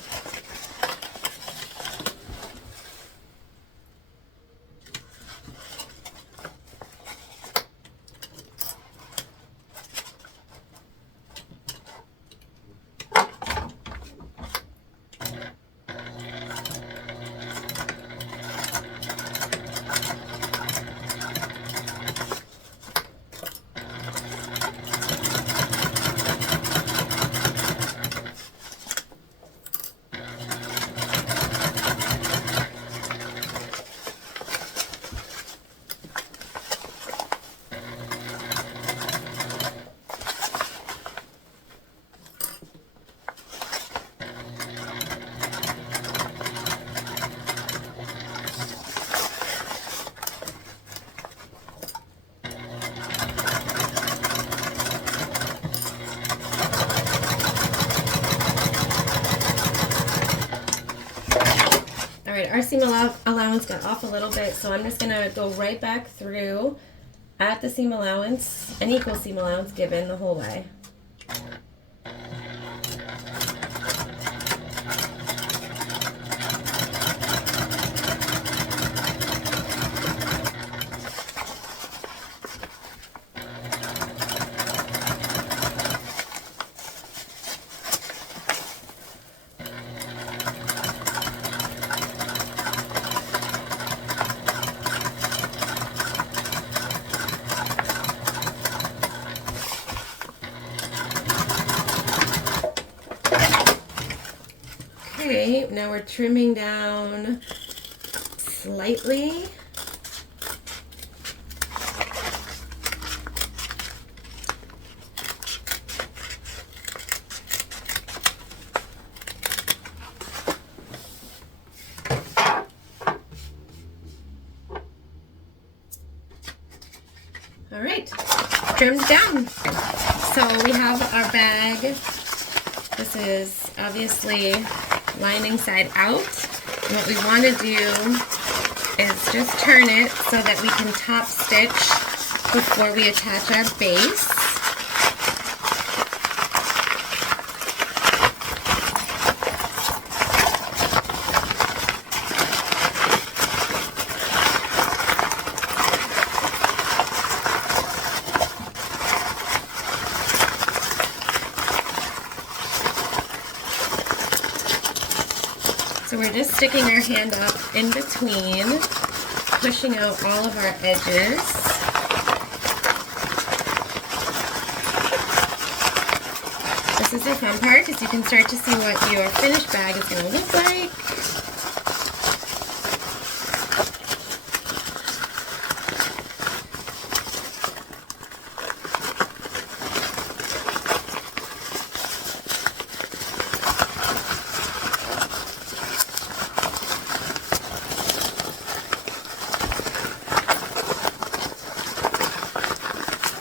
Alright, our seam allowance got off a little bit, so I'm just going to go right back through at the seam allowance, an equal seam allowance given the whole way. Okay, now we're trimming down slightly. All right, trimmed down. So we have our bag. This is obviously lining side out. And what we want to do is just turn it so that we can top stitch before we attach our base. So we're just sticking our hand up in between, pushing out all of our edges. This is the fun part, because you can start to see what your finished bag is going to look like.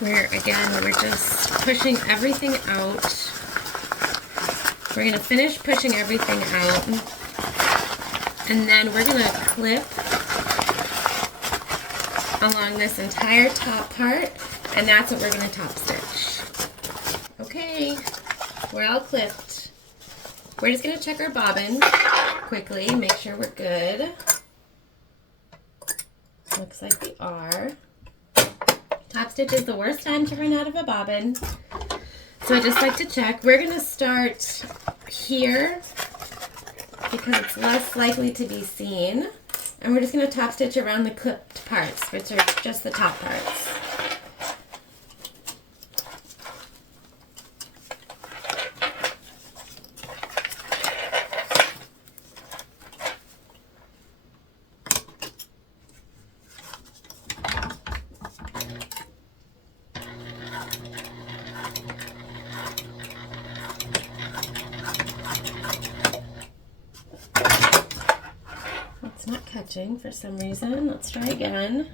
We're just pushing everything out. We're going to finish pushing everything out, and then we're going to clip along this entire top part, and that's what we're going to top stitch. Okay, we're all clipped. We're just going to check our bobbin quickly, make sure we're good. Looks like we are. Top stitch is the worst time to run out of a bobbin, so I just like to check. We're going to start here because it's less likely to be seen, and we're just going to top stitch around the clipped parts, which are just the top parts. It's not catching for some reason. Let's try again.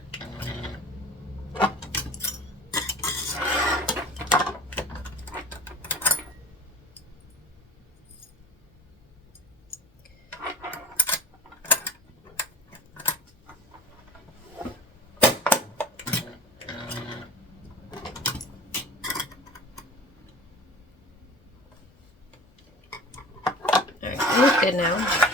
All right, I look good now.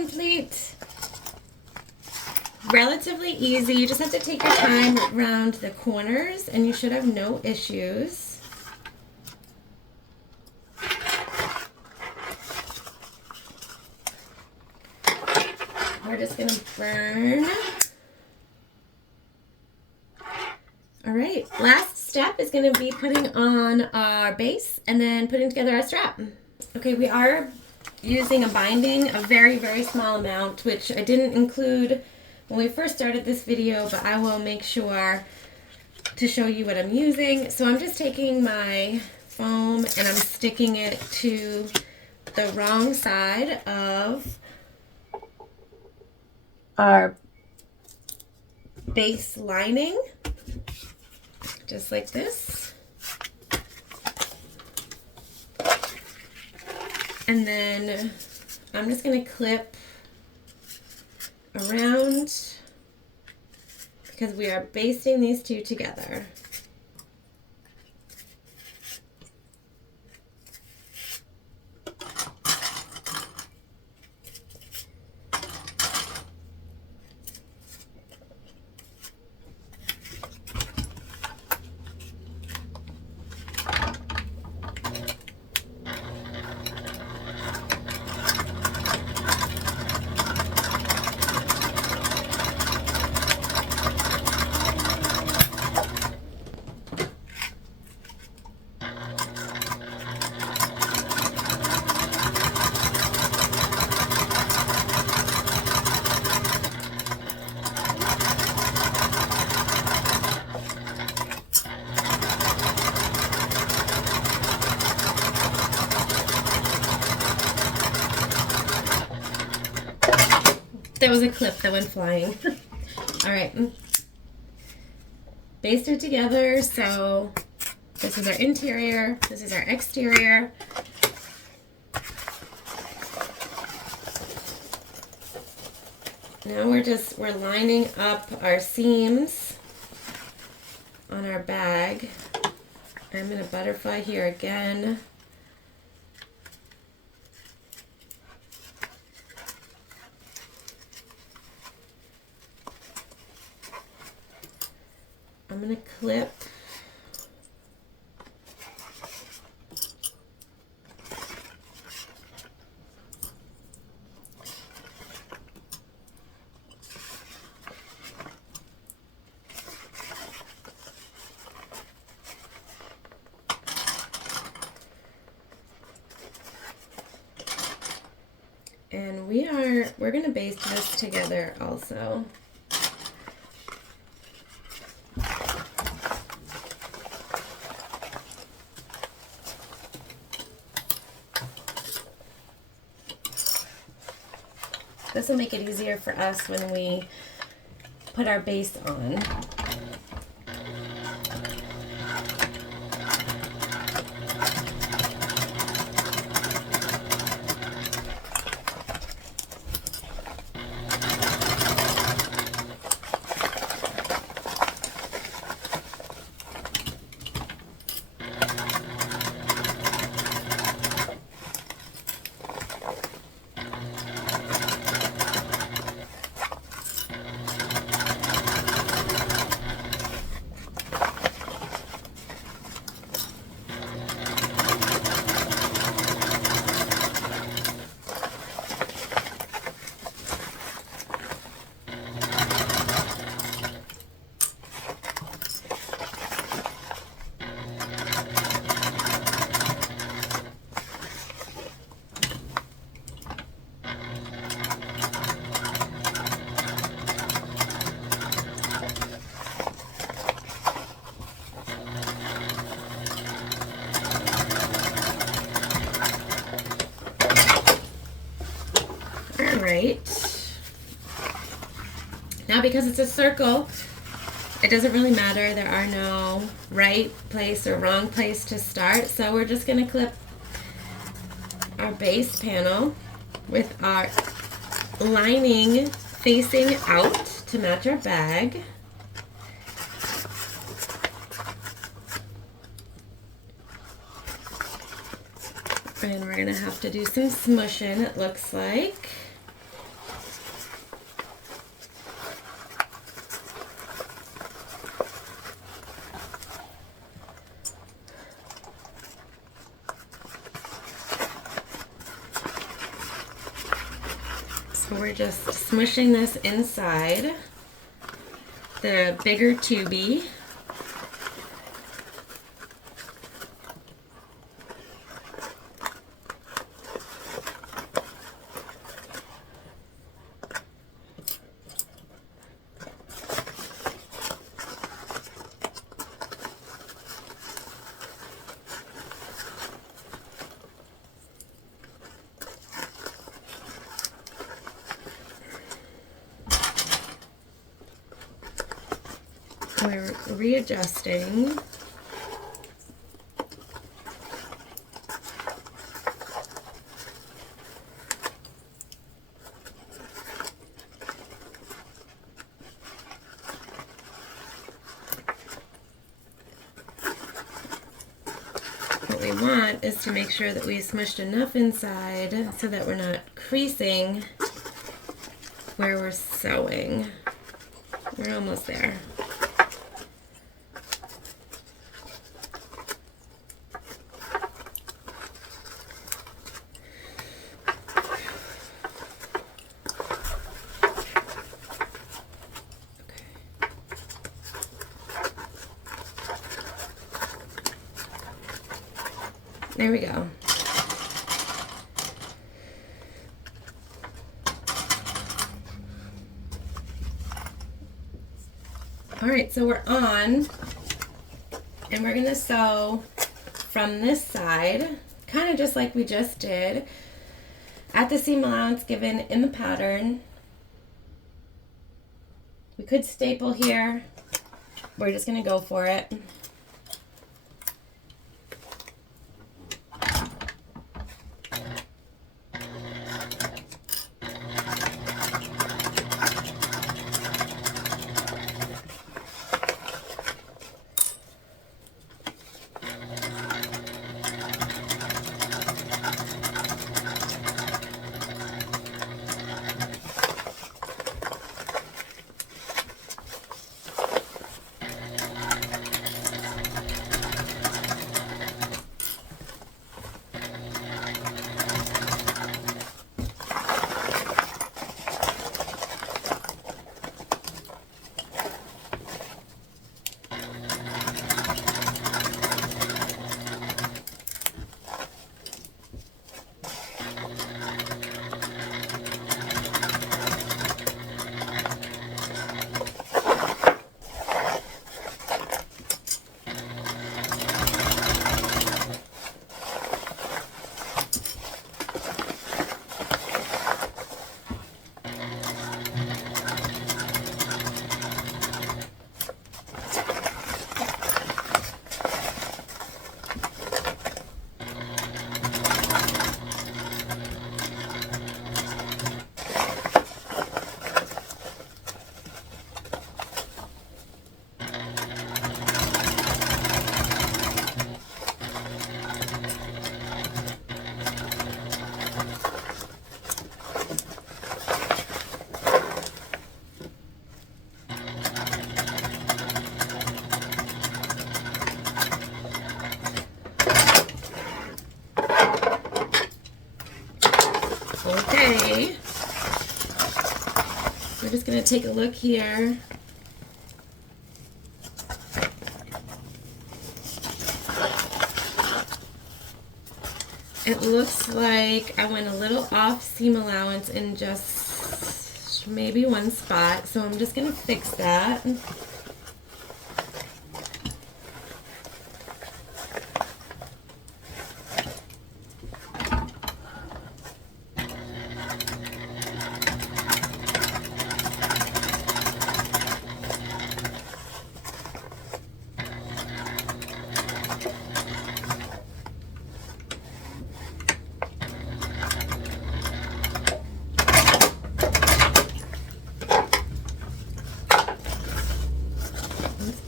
complete. Relatively easy. You just have to take your time around the corners and you should have no issues. We're just gonna burn. All right, last step is gonna be putting on our base and then putting together our strap. Okay, we are using a binding, a very, very small amount, which I didn't include when we first started this video, but I will make sure to show you what I'm using. So I'm just taking my foam and I'm sticking it to the wrong side of our base lining, just like this. And then I'm just going to clip around because we are basting these two together. That was a clip that went flying. All right. Baste it together. So this is our interior. This is our exterior. Now we're lining up our seams on our bag. I'm going to butterfly here again. I'm going to clip. And we're going to baste this together also. This will make it easier for us when we put our base on. Right. Now because it's a circle, it doesn't really matter. There are no right place or wrong place to start. So we're just going to clip our base panel with our lining facing out to match our bag. And we're going to have to do some smushing, it looks like. So we're just smushing this inside the bigger tubey. We're readjusting. What we want is to make sure that we smushed enough inside so that we're not creasing where we're sewing. We're almost there. There we go. All right, so we're on, and we're gonna sew from this side, kind of just like we just did, at the seam allowance given in the pattern. We could staple here. We're just gonna go for it. Okay, we're just going to take a look here. It looks like I went a little off seam allowance in just maybe one spot, so I'm just going to fix that.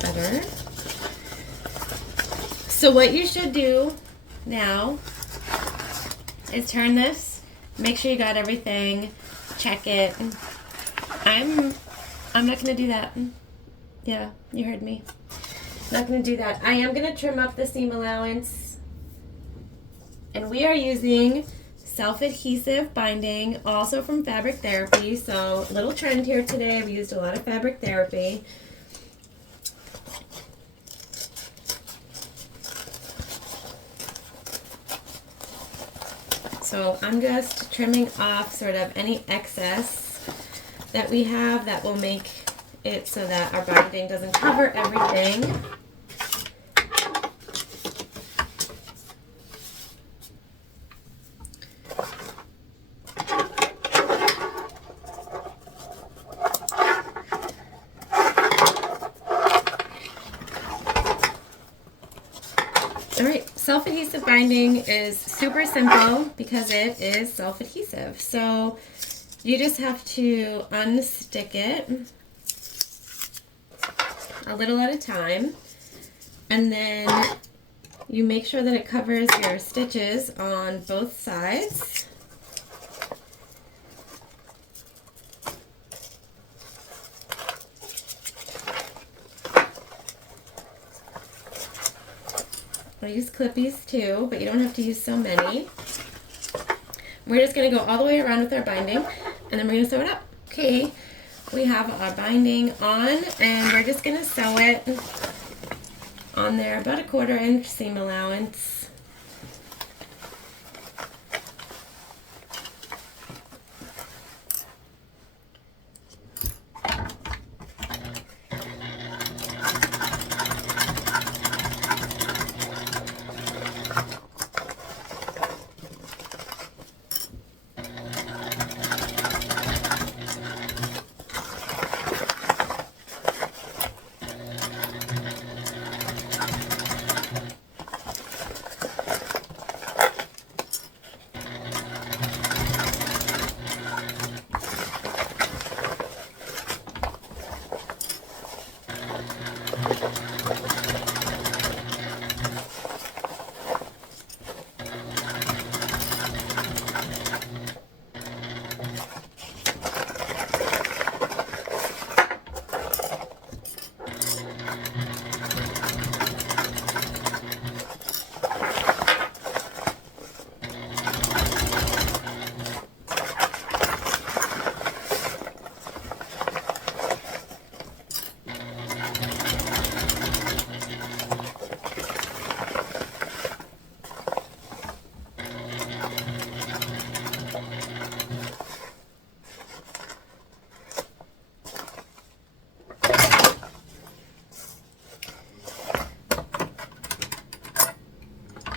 Better. So what you should do now is turn this, make sure you got everything, check it. I'm not gonna do that. Yeah, you heard me. Not gonna do that. I am gonna trim up the seam allowance, and we are using self-adhesive binding, also from Fabric Therapy. So little trend here today. We used a lot of Fabric Therapy. So I'm just trimming off sort of any excess that we have that will make it so that our binding doesn't cover everything. All right, self-adhesive binding is super simple because it is self-adhesive. So you just have to unstick it a little at a time, and then you make sure that it covers your stitches on both sides. I'll use clippies too, but you don't have to use so many. We're just going to go all the way around with our binding, and then we're going to sew it up. Okay, we have our binding on, and we're just going to sew it on there, about a 1/4 inch seam allowance.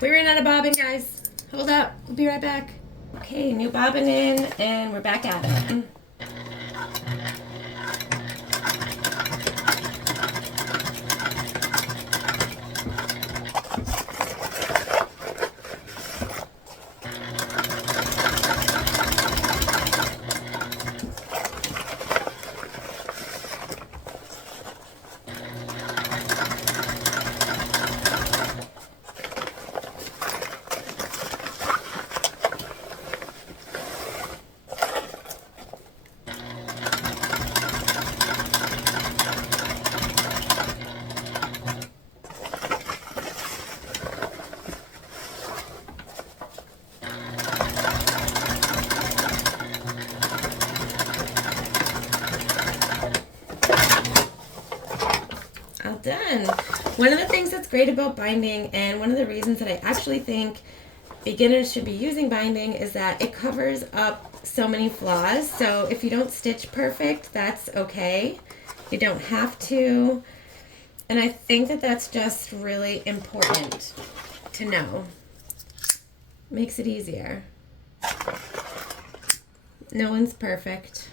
We ran out of bobbin, guys. Hold up. We'll be right back. Okay, new bobbin in, and we're back at it. All done. One of the things that's great about binding, and one of the reasons that I actually think beginners should be using binding, is that it covers up so many flaws. So if you don't stitch perfect, that's okay. You don't have to. And I think that that's just really important to know. Makes it easier. No one's perfect.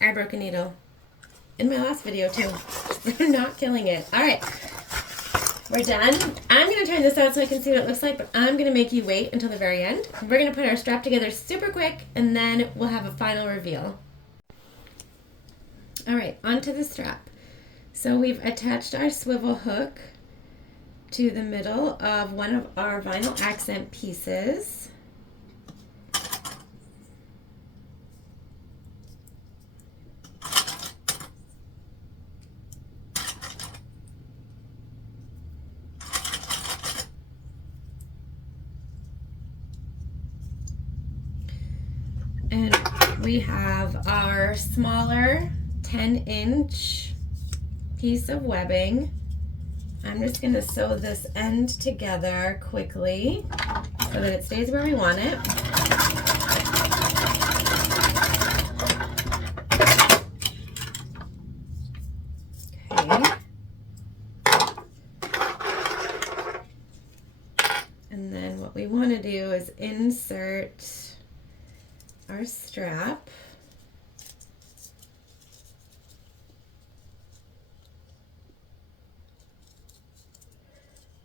I broke a needle in my last video too. I'm not killing it. All right, we're done. I'm gonna turn this out so I can see what it looks like, but I'm gonna make you wait until the very end. We're gonna put our strap together super quick, and then we'll have a final reveal. All right, onto the strap. So we've attached our swivel hook to the middle of one of our vinyl accent pieces. we have our smaller 10-inch piece of webbing. I'm just going to sew this end together quickly so that it stays where we want it. Okay. And then what we want to do is insert our strap.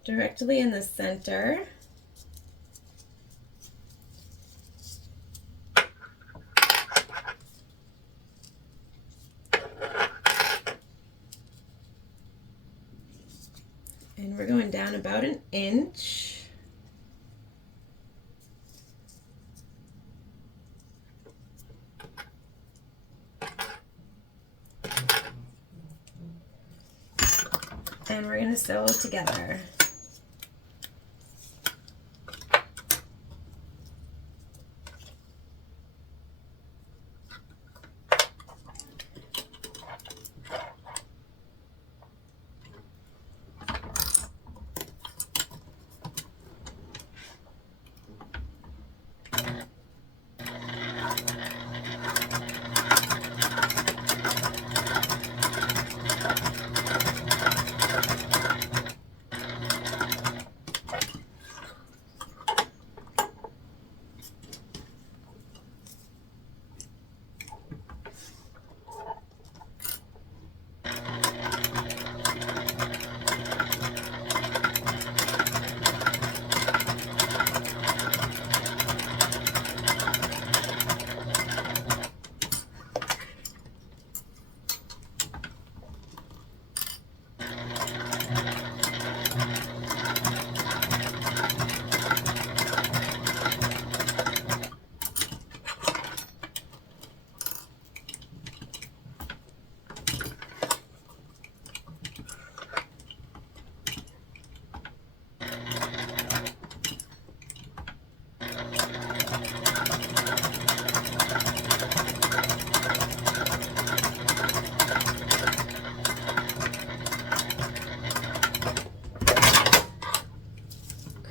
Directly in the center. And we're going down about an inch. And we're going to sew together.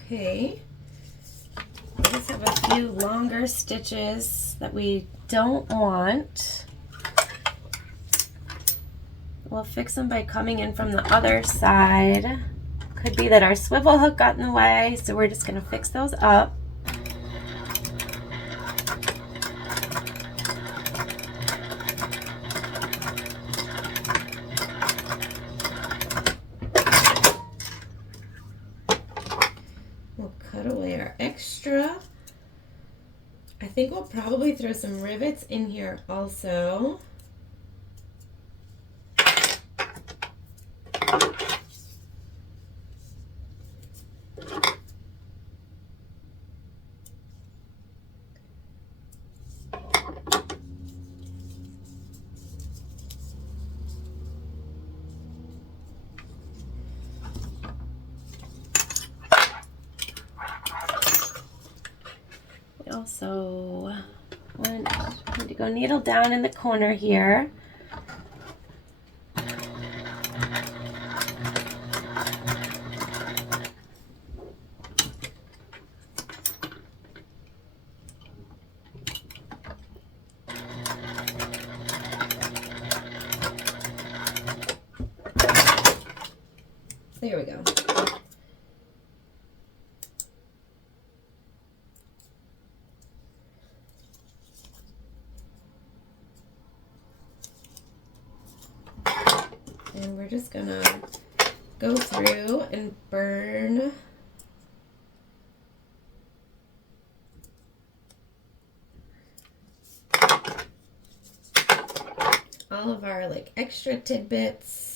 Okay, we just have a few longer stitches that we don't want. We'll fix them by coming in from the other side. Could be that our swivel hook got in the way, so we're just going to fix those up. Cut away our extra. I think we'll probably throw some rivets in here also. Also need to go needle down in the corner here. There we go. And we're just gonna go through and burn all of our like extra tidbits.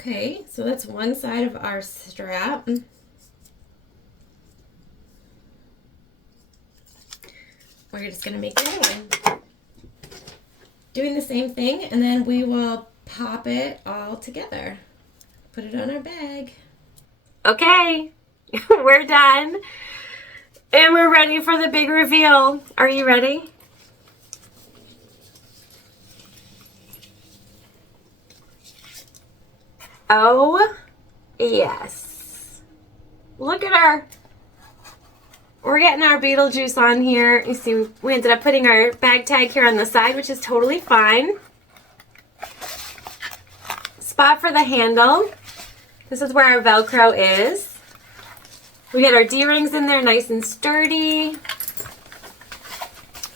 Okay, so that's one side of our strap. We're just gonna make the other one. Doing the same thing, and then we will pop it all together. Put it on our bag. Okay, we're done. And we're ready for the big reveal. Are you ready? Oh, yes. Look at her. We're getting our Beetlejuice on here. You see, we ended up putting our bag tag here on the side, which is totally fine. Spot for the handle. This is where our Velcro is. We got our D-rings in there nice and sturdy.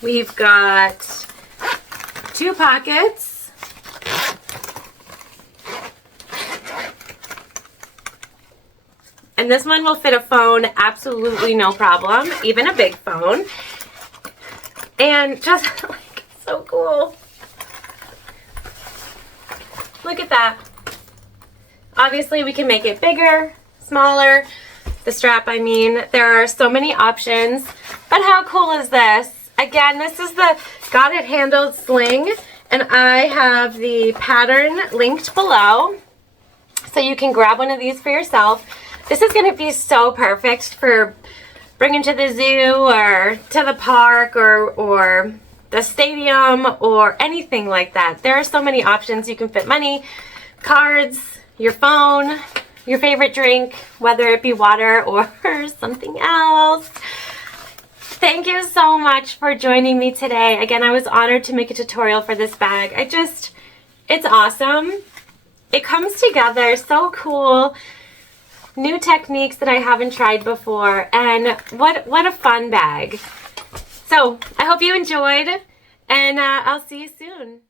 We've got 2 pockets. And this one will fit a phone absolutely no problem, even a big phone. And just like, so cool. Look at that. Obviously we can make it bigger, smaller, the strap I mean. There are so many options, but how cool is this? Again, this is the Got It Handled Sling, and I have the pattern linked below, so you can grab one of these for yourself. This is going to be so perfect for bringing to the zoo or to the park or the stadium or anything like that. There are so many options. You can fit money, cards, your phone, your favorite drink, whether it be water or something else. Thank you so much for joining me today. Again, I was honored to make a tutorial for this bag. It's awesome. It comes together so cool. New techniques that I haven't tried before, and what a fun bag. So I hope you enjoyed, and I'll see you soon.